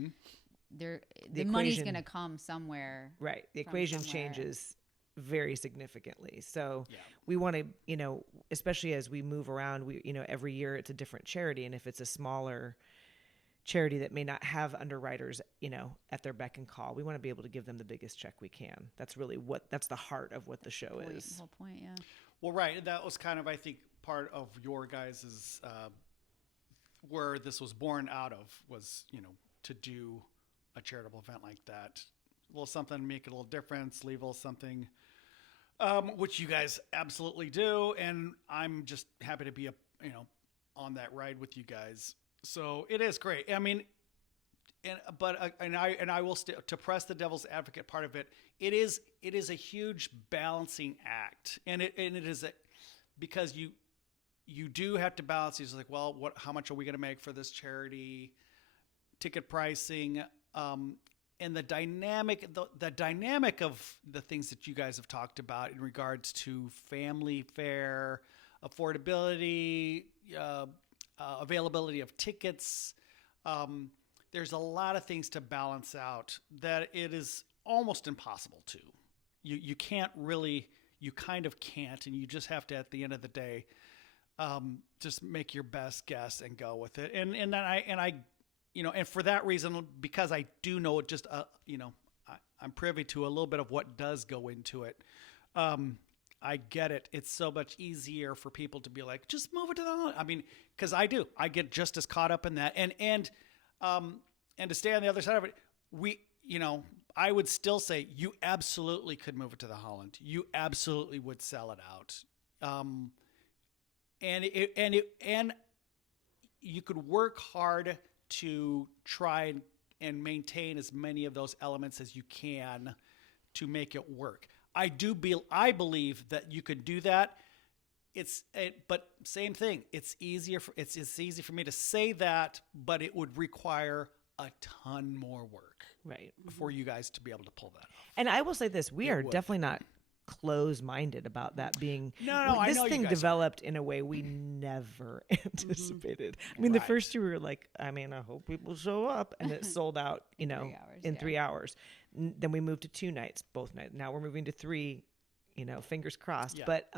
the money's going to come somewhere. Right. The equation changes very significantly. So we want to, especially as we move around, every year it's a different charity. And if it's a smaller charity that may not have underwriters, at their beck and call, we want to be able to give them the biggest check we can. That's really that's the heart of what the show is. The whole point, yeah. Well, right. That was kind of, I think, part of your guys's, where this was born out of was, to do a charitable event like that. A little something to make it a little difference, leave a little something, which you guys absolutely do. And I'm just happy to be on that ride with you guys. So it is great. I mean, I will to press the devil's advocate part of it. It is a huge balancing act, and it is because you do have to balance. It's like, well, how much are we going to make for this charity? Ticket pricing, and the dynamic of the things that you guys have talked about in regards to family fare, affordability, availability of tickets. There's a lot of things to balance out that it is almost impossible to. You can't really, you kind of can't, and you just have to, at the end of the day, just make your best guess and go with it. And I and for that reason, because I do know it, just I'm privy to a little bit of what does go into it. I get it. It's so much easier for people to be like, just move it to the. I mean, because I get just as caught up in that, and to stay on the other side of it, I would still say you absolutely could move it to the Holland. You absolutely would sell it out, and you could work hard to try and maintain as many of those elements as you can to make it work. I believe that you could do that. But same thing. It's easy for me to say that, but it would require a ton more work, right, for you guys to be able to pull that off. And I will say this: we are definitely not closed-minded about that being. No. This I know thing you guys developed in a way we never anticipated. I mean, the first 2 we were like, I hope people show up, and it sold out, in 3 hours. Then we moved to 2 nights, both nights. Now we're moving to 3, fingers crossed. Yeah. But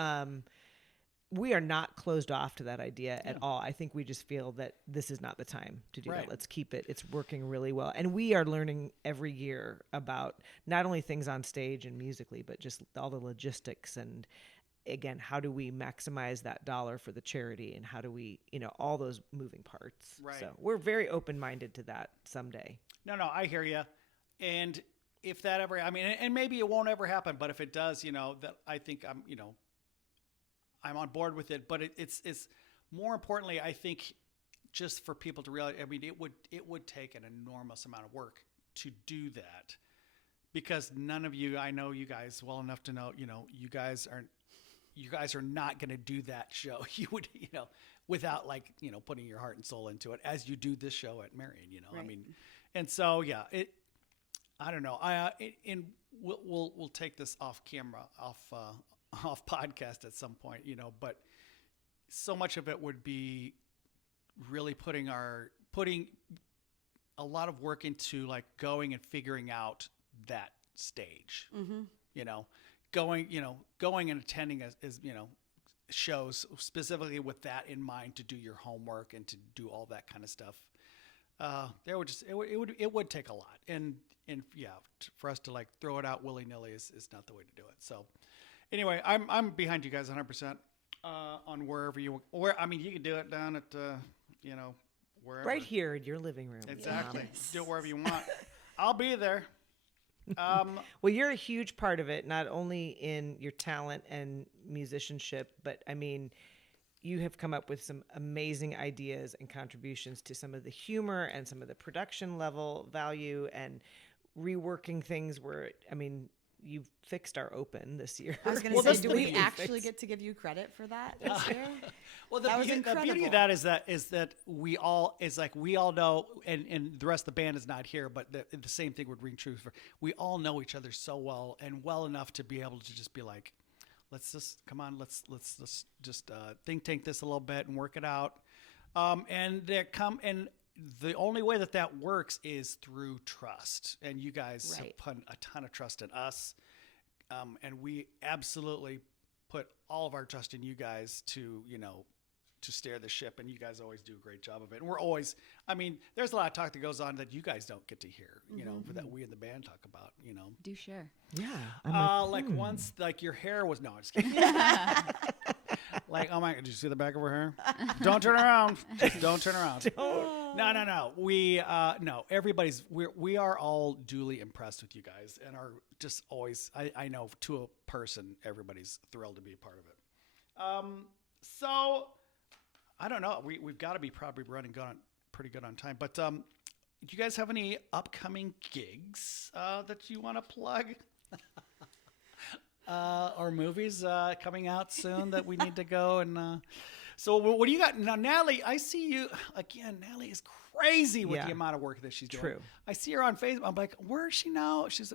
we are not closed off to that idea at all. I think we just feel that this is not the time to do that. Let's keep it. It's working really well. And we are learning every year about not only things on stage and musically, but just all the logistics and, again, how do we maximize that dollar for the charity, and how do we, all those moving parts. Right. So we're very open-minded to that someday. No, I hear you. And if that ever, and maybe it won't ever happen, but if it does, that I think I'm on board with it. But it's more importantly, I think, just for people to realize, it would take an enormous amount of work to do that, because none of you, I know you guys well enough to know, you guys are not going to do that show. You would, without putting your heart and soul into it, as you do this show at Marion, Right. And so, yeah, I don't know. We'll take this off camera, off podcast at some point, but so much of it would be really putting a lot of work into going and figuring out that stage, going and attending as shows specifically with that in mind, to do your homework and to do all that kind of stuff. It would take a lot, and for us to throw it out willy-nilly is not the way to do it. So anyway, I'm behind you guys 100% on wherever you can do it down at wherever, Right here in your living room. Exactly. Yes. Do it wherever you want. I'll be there. Well, you're a huge part of it, not only in your talent and musicianship, but you have come up with some amazing ideas and contributions to some of the humor and some of the production level value, and reworking things where, you fixed our open this year. I was going Well, to that's say, do the we thing. actually get to give you credit for that this year? Well, That was the beauty incredible. of that is that we all know, and the rest of the band is not here, but the same thing would ring true for. We all know each other so well and well enough to be able to just be like, let's just come on, let's just think tank this a little bit and work it out. And the only way that works is through trust, and you guys Right. have put a ton of trust in us, and we absolutely put all of our trust in you guys to steer the ship, and you guys always do a great job of it. And we're always, there's a lot of talk that goes on that you guys don't get to hear, that we in the band talk about, Do share. Yeah. once, like your hair was, no, I'm just kidding. Like, oh my God, did you see the back of her hair? Don't turn around. Just don't turn around. No. We we are all duly impressed with you guys and are just always, I know to a person, everybody's thrilled to be a part of it. So I don't know. We've got to be probably running pretty good on time, but do you guys have any upcoming gigs that you want to plug? Or movies coming out soon that we need to go and so what do you got now? Natalie, I see you again. Natalie is crazy with the amount of work that she's doing. True. I see her on Facebook. I'm like, where is she now? She's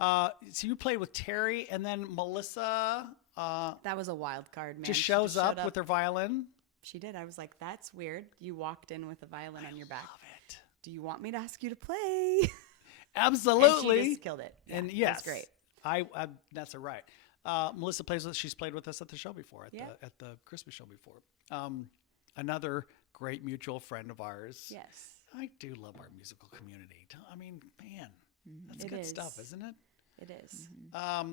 so you played with Terry, and then Melissa That was a wild card, man. just She shows showed up with her violin. She did. I was like, that's weird. You walked in with a violin on your back. Love it. Do you want me to ask you to play? Absolutely. And she just killed it. Yeah, And it yes, was great. I that's right. Melissa she's played with us at the show before, at the Christmas show before. Another great mutual friend of ours. Yes. I do love our musical community. Man, that's It good is. stuff, isn't it? It is.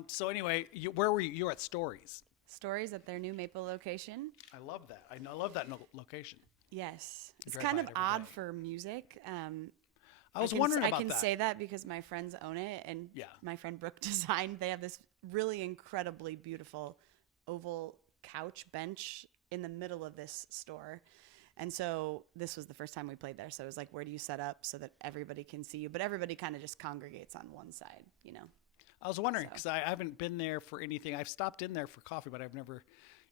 So anyway, where were you? You were at Stories. Stories at their new Maple location. I love that. I love that location. Yes. It's drive kind by of it every odd day. for music. I was wondering about I can that. say that because my friends own it, and Yeah. my friend Brooke designed. They have this really incredibly beautiful oval couch bench in the middle of this store. And so this was the first time we played there. So it was like, where do you set up so that everybody can see you? But everybody kind of just congregates on one side, I was wondering because I haven't been there for anything. I've stopped in there for coffee, but I've never.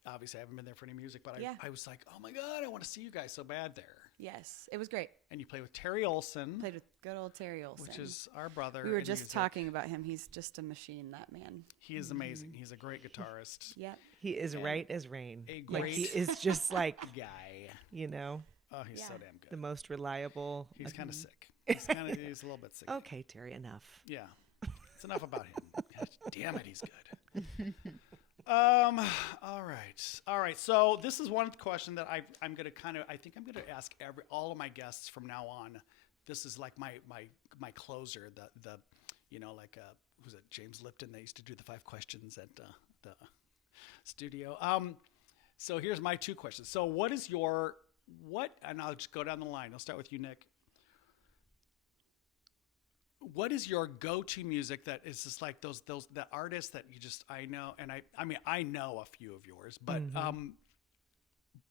Obviously, I haven't been there for any music. But Yeah. I was like, oh my God, I want to see you guys so bad there. Yes, it was great. And you play with Terry Olson, Played with good old Terry Olson. which is our brother. we were in just music. talking about him. He's just a machine, that man. He is amazing. He's a great guitarist. Yep. He is right as rain. A Like he great- is just like, Guy. Oh, he's so Yeah. damn good. the most reliable. He's kind of sick. He's a little bit sick. Okay, Terry, enough. Yeah. It's enough about him. Gosh, damn it, he's good. All right. So this is one question that I'm going to I think I'm going to ask all of my guests from now on. This is like my closer, who's it? James Lipton. They used to do the 5 questions at the studio. So here's my 2 questions. So and I'll just go down the line. I'll start with you, Nick. What is your go-to music that is just like the artists that you just I know, and I know a few of yours, but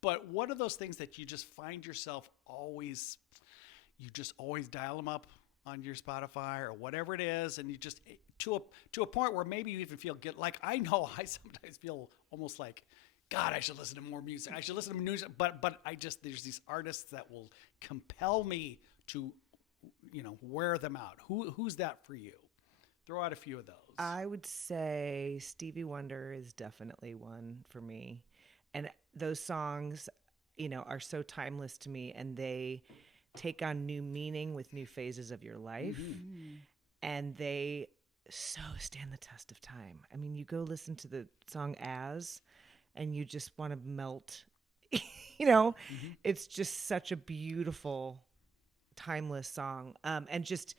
but what are those things that you just find yourself always dial them up on your Spotify or whatever it is, and you just to a point where maybe you even feel good. Like I know I sometimes feel almost like, God, I should listen to more music. I should listen to music, but there's these artists that will compel me to wear them out. Who's that for you? Throw out a few of those. I would say Stevie Wonder is definitely one for me. And those songs, are so timeless to me, and they take on new meaning with new phases of your life. Mm-hmm. And they so stand the test of time. I mean, you go listen to the song As, and you just want to melt. It's just such a beautiful, timeless song. And just,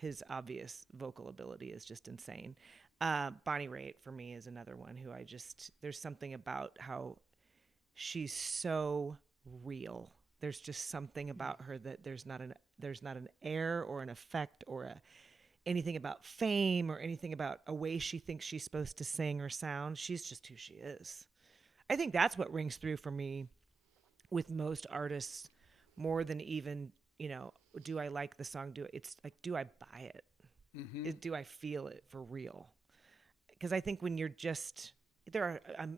his obvious vocal ability is just insane. Bonnie Raitt for me is another one who there's something about how she's so real. There's just something about her that there's not an air or an effect or anything about fame or anything about a way she thinks she's supposed to sing or sound. She's just who she is. I think that's what rings through for me with most artists more than even, do I like the song? It's like, do I buy it? Mm-hmm. Do I feel it for real? because I think when you're just, there are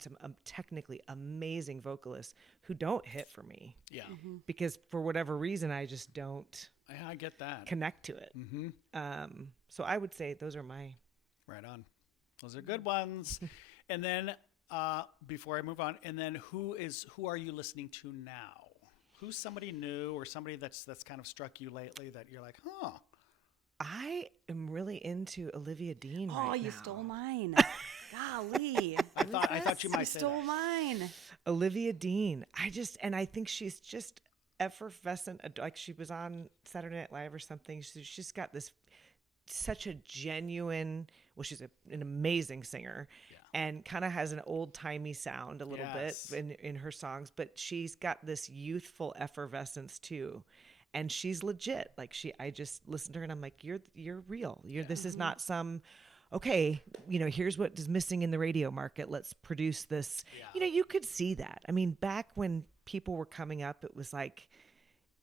some technically amazing vocalists who don't hit for me. Yeah. Because for whatever reason, I just don't I get that. connect to it. So I would say those are my. Right on. Those are good ones. And then before I move on, and then who are you listening to now? Who's somebody new or somebody that's kind of struck you lately that you're like, huh? I am really into Olivia Dean. Oh, right you now. stole mine. Golly. I thought you might say stole that. mine. Olivia Dean. I think she's just effervescent. Like she was on Saturday Night Live or something. She's got this such a genuine. Well, she's an amazing singer. And kind of has an old-timey sound a little bit in her songs, but she's got this youthful effervescence too. And she's legit. Like I just listened to her and I'm like, you're real. This is not some, okay, here's what is missing in the radio market. Let's produce this. Yeah. You could see that. I mean, back when people were coming up, it was like,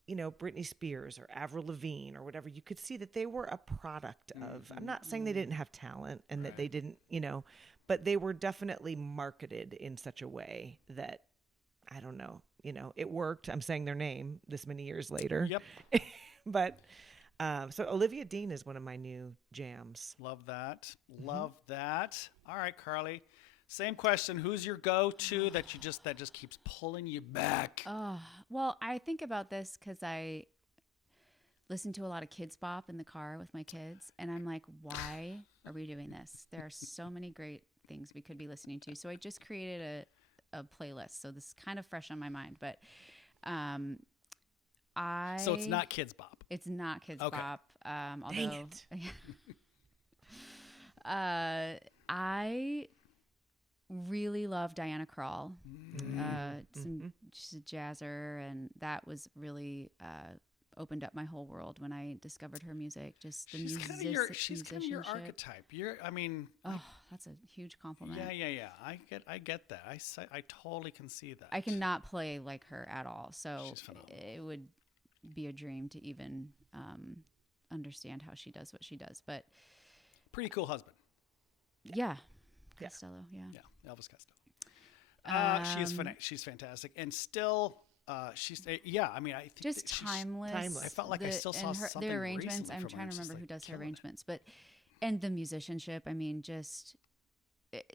Britney Spears or Avril Lavigne or whatever. You could see that they were a product of, I'm not saying they didn't have talent and that they didn't, but they were definitely marketed in such a way that, I don't know, it worked. I'm saying their name this many years later. Yep. But so Olivia Dean is one of my new jams. Love that. Love that. All right, Carly. Same question. Who's your go-to that just keeps pulling you back? Oh, well, I think about this because I listen to a lot of Kids Bop in the car with my kids, and I'm like, why are we doing this? There are so many great things we could be listening to. So I just created a playlist. So this is kind of fresh on my mind, but So it's not Kids Bop. It's not Kids Okay. Bop. Although Dang it. I really love Diana Krall. She's a jazzer, and that was really opened up my whole world when I discovered her music. Just the She's kind of your musicianship. archetype. Oh, that's a huge compliment. Yeah. I get that. I totally can see that. I cannot play like her at all. So She's phenomenal. it would be a dream to even understand how she does what she does. But Pretty cool husband. yeah, Costello, yeah. Yeah, Elvis Costello. She's fantastic, and still, she's I mean, I think Just that she's timeless. I felt like I still saw something their arrangements. recently I'm from trying her. to She's, remember like, who does her killing it. arrangements, and the musicianship. I mean, just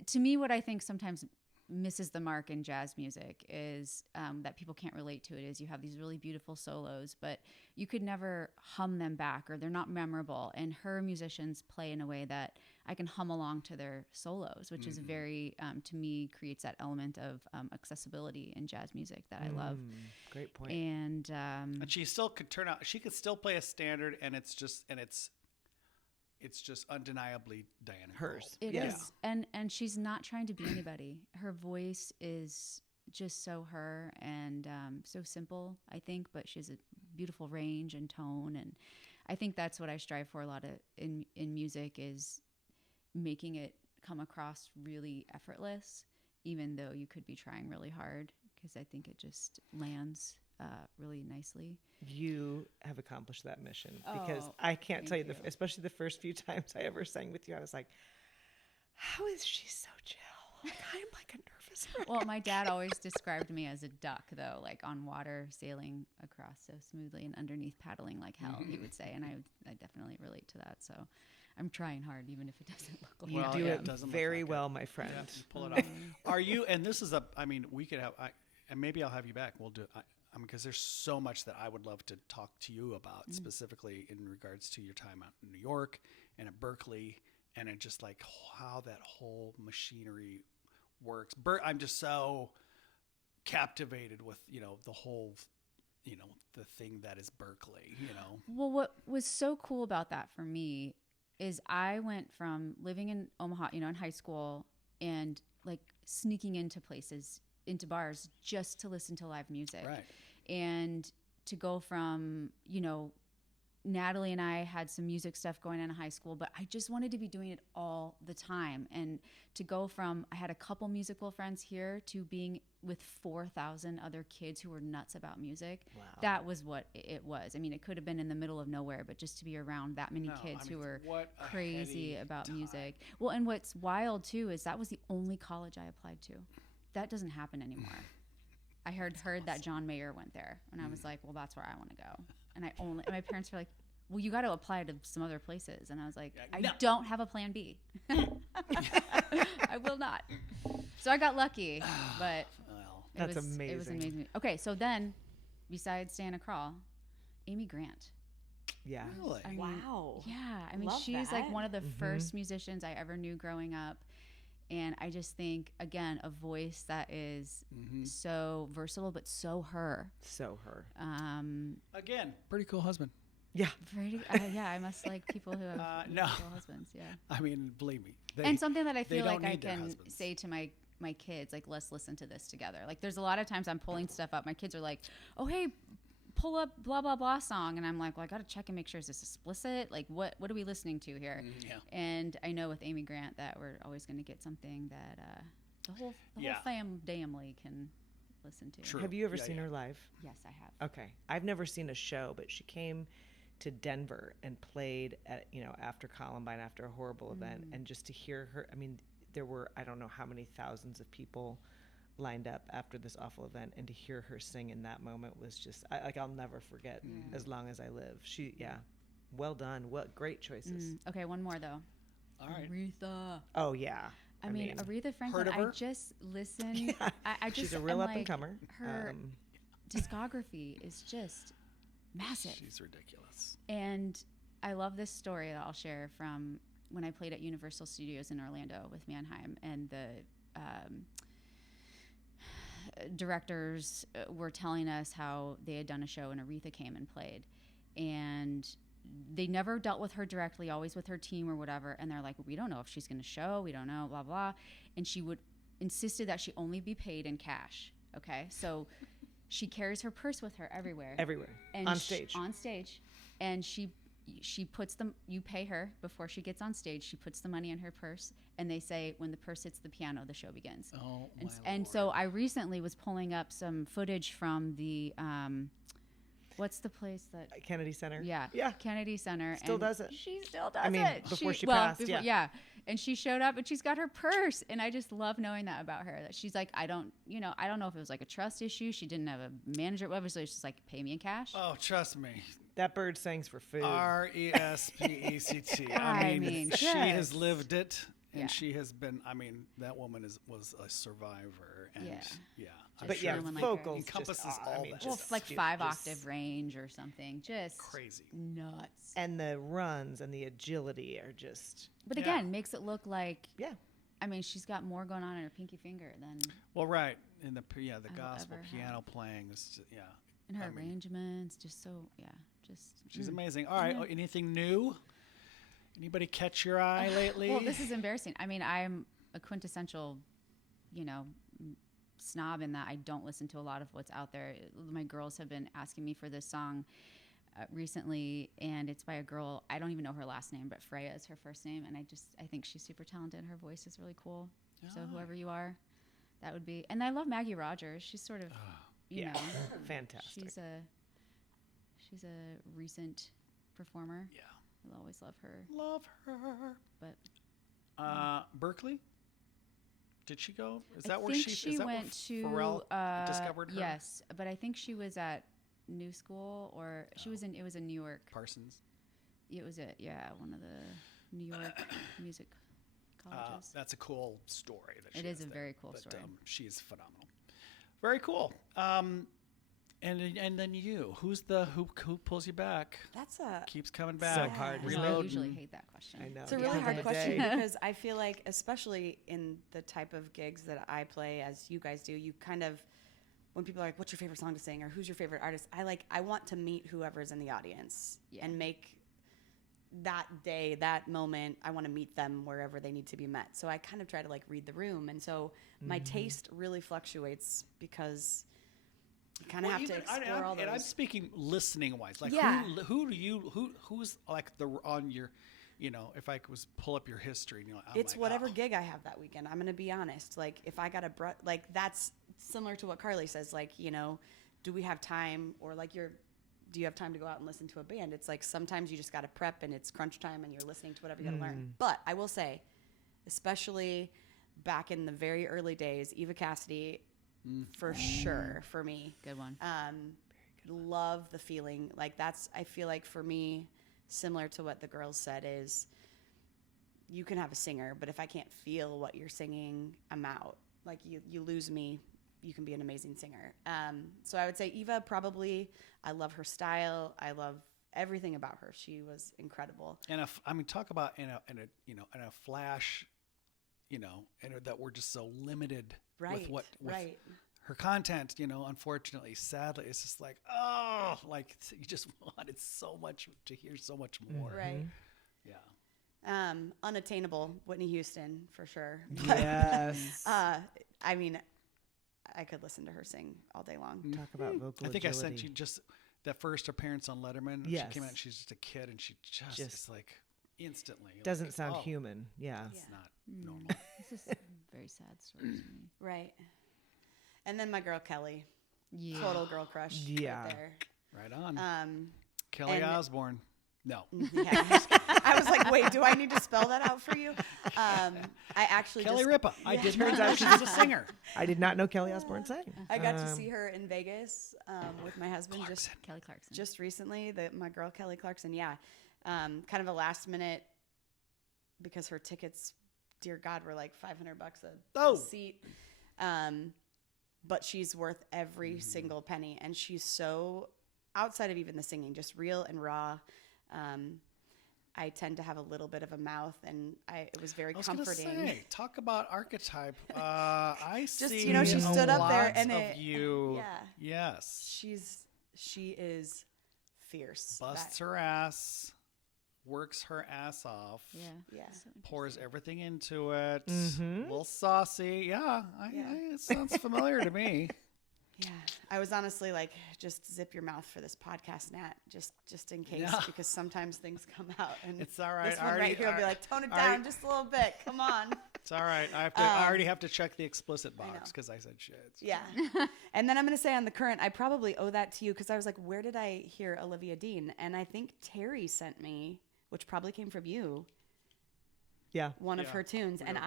to me, what I think sometimes misses the mark in jazz music is that people can't relate to it. Is you have these really beautiful solos, but you could never hum them back, or they're not memorable. And her musicians play in a way that I can hum along to their solos, which is very, to me, creates that element of accessibility in jazz music that I love. Great point. And And she still could turn out. She could still play a standard, and it's just undeniably Diana Hers. Krall. It Yeah. is, and she's not trying to be anybody. Her voice is just so her and so simple, I think, but she has a beautiful range and tone, and I think that's what I strive for a lot of in music is making it come across really effortless, even though you could be trying really hard, because I think it just lands really nicely. You have accomplished that mission because Oh, I can't tell you, thank you. especially the first few times I ever sang with you, I was like, how is she so chill? Like, I'm like a nervous wreck. Well, my dad always described me as a duck, though, like on water, sailing across so smoothly and underneath paddling like hell, he would say. And I definitely relate to that. So I'm trying hard, even if it doesn't look like You Well, do yeah, it it doesn't look very like it. well, my friend. Yeah, you pull it off. Are you? And this is we could have. And maybe I'll have you back. We'll do. Because there's so much that I would love to talk to you about, specifically in regards to your time out in New York and at Berkeley, and it just like how that whole machinery works. I'm just so captivated with the whole the thing that is Berkeley. Well, what was so cool about that for me is I went from living in Omaha, in high school, and like sneaking into places, into bars, just to listen to live music. Right. And to go from, Natalie and I had some music stuff going on in high school, but I just wanted to be doing it all the time. And to go from, I had a couple musical friends here to being with 4,000 other kids who were nuts about music. Wow. That was what it was. I mean, it could have been in the middle of nowhere, but just to be around that many kids who were what a crazy heady about time. music. Well, and what's wild too is that was the only college I applied to. That doesn't happen anymore. I heard that John Mayer went there, and I was like, well, that's where I want to go. And and my parents were like, well, you got to apply to some other places. And I was like, No. I don't have a plan B. I will not. So I got lucky, but Well, That's it was amazing. amazing. Okay, so then, besides Santa Crawl, Amy Grant. Yeah. really? I mean, Wow. Yeah, I mean, Love she's like that. one of the first musicians I ever knew growing up. And I just think, again, a voice that is so versatile, but so her. So her. Again, pretty cool husband. Yeah. Pretty, yeah, I must like people who have no. beautiful husbands. Yeah. I mean, believe me. And something that I they feel don't like I need their can husbands. say to my kids, like, let's listen to this together. Like, there's a lot of times I'm pulling stuff up. My kids are like, oh, hey, pull up blah, blah, blah song. And I'm like, well, I got to check and make sure is this explicit? Like, what are we listening to here? Yeah. And I know with Amy Grant that we're always going to get something that the whole family can listen to. True. Have you ever Yeah, seen yeah. her live? Yes, I have. Okay. I've never seen a show, but she came to Denver and played at, after Columbine, after a horrible event. And just to hear her, I mean, there were, I don't know how many thousands of people lined up after this awful event. And to hear her sing in that moment was just, I'll never forget as long as I live. Well done. What great choices. Okay, one more though. All right. Aretha. Oh, yeah. I mean, Aretha Franklin, heard of her? I just listen. I just, She's a real I'm up and comer. Her discography is just massive. She's ridiculous. And I love this story that I'll share from when I played at Universal Studios in Orlando with Mannheim, and the directors were telling us how they had done a show and Aretha came and played, and they never dealt with her directly, always with her team or whatever. And they're like, we don't know if she's going to show, we don't know, blah blah. And she would insisted that she only be paid in cash. Okay, so she carries her purse with her everywhere. And on stage. On stage, and she puts them. You pay her before she gets on stage. She puts the money in her purse, and they say when the purse hits the piano, the show begins. Oh, And so I recently was pulling up some footage from the what's the place that Kennedy Center. yeah Kennedy Center Still and does it. she still does I mean, it before she passed, yeah, and she showed up and she's got her purse, and I just love knowing that about her, that she's like, I don't know if it was like a trust issue, she didn't have a manager, whatever, so she's like, pay me in cash. Oh, trust me. That bird sings for food. RESPECT. I mean, she has lived it, and Yeah. she has been. I mean, that woman was a survivor, and Yeah. But Just yeah, someone like her. vocals Encompasses just, all I mean, that. Well, just it's like stu- 5 just- octave range or something, just crazy. nuts. And the runs and the agility are just But Yeah. again, makes it look like, yeah. I mean, she's got more going on in her pinky finger than Well, right, and the I'll gospel ever piano have. playing is just, in her I mean, arrangements. Just so, just. She's amazing. All right, anything new? Anybody catch your eye lately? Well, this is embarrassing. I mean, I'm a quintessential, snob in that I don't listen to a lot of what's out there. My girls have been asking me for this song recently, and it's by a girl. I don't even know her last name, but Freya is her first name, and I think she's super talented. Her voice is really cool. So whoever you are, that would be. And I love Maggie Rogers. She's sort of, you know, Fantastic. she's a recent performer. Yeah. I'll always love her. Love her. But Berkeley? Did she go? Is I that where think she is that went where to Pharrell discovered her? Yes, but I think she was at New School, or she was in. It was in New York. Parsons. It was one of the New York music colleges. That's a cool story. That It she is has a there. very cool But, story. she is phenomenal. Very cool. And then you, who pulls you back? That's a Keeps coming back. hard, I isn't it? usually Reloading. hate that question. I know. It's a At the really end hard of the question day. because I feel like, especially in the type of gigs that I play, as you guys do, you kind of, when people are like, "What's your favorite song to sing?" or "Who's your favorite artist?" I want to meet whoever's in the audience and make that day, that moment. I want to meet them wherever they need to be met. So I kind of try to like read the room, and so my taste really fluctuates because you kind of have to explore all those. And I'm speaking listening wise. Like Yeah. who's like on your, if I was pull up your history, and I'm It's like, whatever oh. gig I have that weekend. I'm gonna be honest. Like if I got that's similar to what Carly says, like, you know, do we have time, or like do you have time to go out and listen to a band? It's like sometimes you just got to prep and it's crunch time and you're listening to whatever you got to learn. But I will say, especially back in the very early days, Eva Cassidy, for sure, for me. Good one. Love the feeling. Like I feel like for me, similar to what the girls said, is you can have a singer, but if I can't feel what you're singing, I'm out. Like you lose me. You can be an amazing singer. So I would say Eva, probably. I love her style. I love everything about her. She was incredible. And talk about in a flash, and that we're just so limited with her content. Unfortunately, sadly, it's just like, you just wanted so much to hear so much more. Right. Yeah. Unattainable, Whitney Houston, for sure. Yes. I mean, I could listen to her sing all day long. Talk about vocal I think agility. I sent you just that first appearance on Letterman. Yes. She came out and she's just a kid, and she just is like instantly. Doesn't like, sound human. Yeah. It's not normal. It's just very sad stories for me. Right. And then my girl Kelly. Yeah. Total girl crush. Yeah. Right there. Right on. Kelly and- Osbourne. No. Yeah, I was like, wait, do I need to spell that out for you? I actually Kelly just, Ripa. I Yeah. did not know she was a singer. I did not know Kelly Osbourne sang. I got to see her in Vegas with my husband Kelly Clarkson. just recently. My girl Kelly Clarkson, yeah. Kind of a last minute, because her tickets, dear God, were like $500 a seat. But she's worth every single penny, and she's so, outside of even the singing, just real and raw. I tend to have a little bit of a mouth, and it was very comforting. Gonna say, talk about archetype. I Just, see. she stood up there and of you. Yeah. Yes. She is fierce. Busts her ass, works her ass off. Yeah. Yeah. So Pours everything into it. Mhm. A little saucy. Yeah. It sounds familiar to me. Yeah, I was honestly like, just zip your mouth for this podcast, Nat, just in case, Yeah. because sometimes things come out, and It's all right. this one right here will be like, tone it down just a little bit. Come on. It's all right. I already have to check the explicit box because I said shit. Yeah. And then I'm going to say on the current, I probably owe that to you, because I was like, where did I hear Olivia Dean? And I think Terry sent me, which probably came from you, Yeah. one of her tunes. And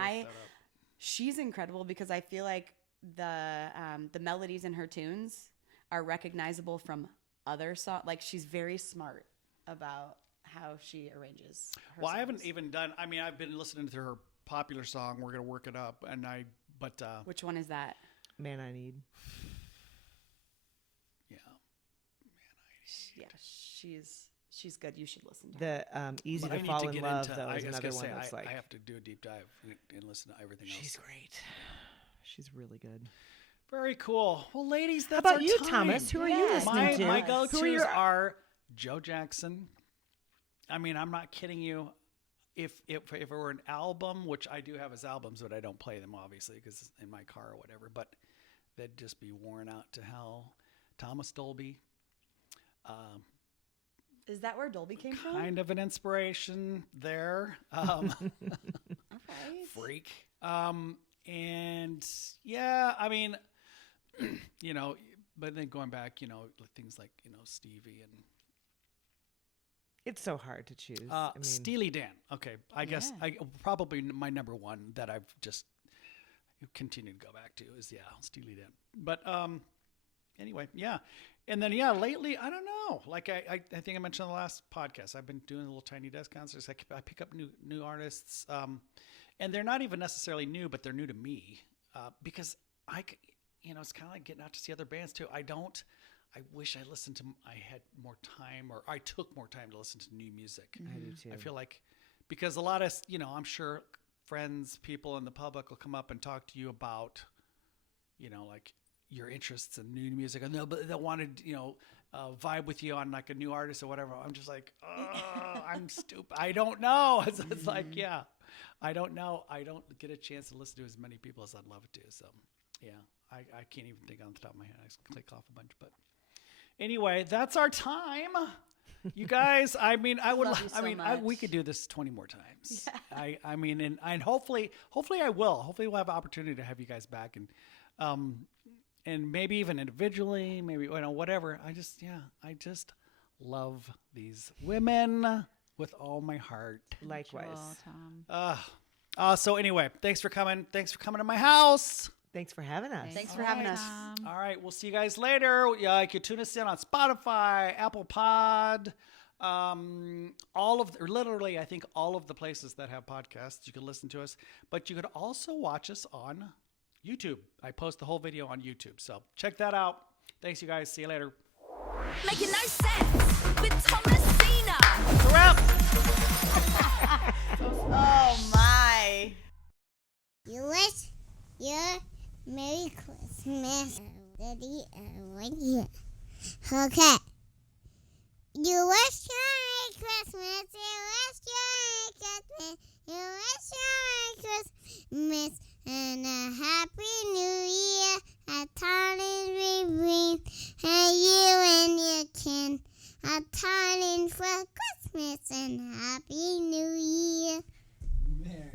she's incredible, because I feel like the melodies in her tunes are recognizable from other songs. Like, she's very smart about how she arranges her Well, songs. I haven't even done. I mean, I've been listening to her popular song. We're gonna work it up, but Which one is that? Man I Need. yeah. Yeah, she's good. You should listen to her. The Easy But I to need Fall to in get Love, into. though, I is was another gonna one say, that's like, I have to do a deep dive and listen to everything else. she's great. She's really good. Very cool. Well, ladies, that's How about our you, time. Thomas? Who are you listening My to? my Who go-tos are are Joe Jackson. I mean, I'm not kidding you. If it were an album, which I do have his albums, but I don't play them obviously because in my car or whatever. But they'd just be worn out to hell. Thomas Dolby, Is that where Dolby came from? kind of an inspiration there. Okay. Freak. And yeah, I mean, but then going back, things like Stevie and. It's so hard to choose. Steely Dan. Okay, I guess probably my number one that I've just continued to go back to is Steely Dan. But anyway, yeah, and then lately I don't know. Like I think I mentioned in the last podcast, I've been doing little tiny desk concerts. I pick up new artists, and they're not even necessarily new, but they're new to me because it's kind of like getting out to see other bands too. I wish I had more time, or I took more time to listen to new music. I do too. I feel like, because a lot of, I'm sure friends, people in the public will come up and talk to you about, like your interests in new music, and they'll want to, vibe with you on like a new artist or whatever. I'm just like, I'm stupid. I don't know. It's like, I don't know. I don't get a chance to listen to as many people as I'd love to. So, I can't even think on the top of my head. I just click off a bunch, but. Anyway, that's our time. You guys, I mean, we could do this 20 more times. Yeah. I mean, and hopefully I will. Hopefully we'll have an opportunity to have you guys back. And maybe even individually, maybe whatever. I just love these women with all my heart. Likewise. Well, Tom. So anyway, thanks for coming. Thanks for coming to my house. Than's for having us. Thanks for having us. Tom. All right, we'll see you guys later. Yeah, you can tune us in on Spotify, Apple Pod, literally, I think all of the places that have podcasts, you can listen to us. But you could also watch us on YouTube. I post the whole video on YouTube, so check that out. Thanks, you guys. See you later. Making no sense with Thomas Sena. It's a wrap. Oh my. You wish your Merry Christmas, Daddy, everyone here. Okay. You wish your Merry Christmas. You wish your Merry Christmas. You wish your Merry Christmas and a Happy New Year. A turning ring, and you and your kin. A turning for Christmas and Happy New Year. Man.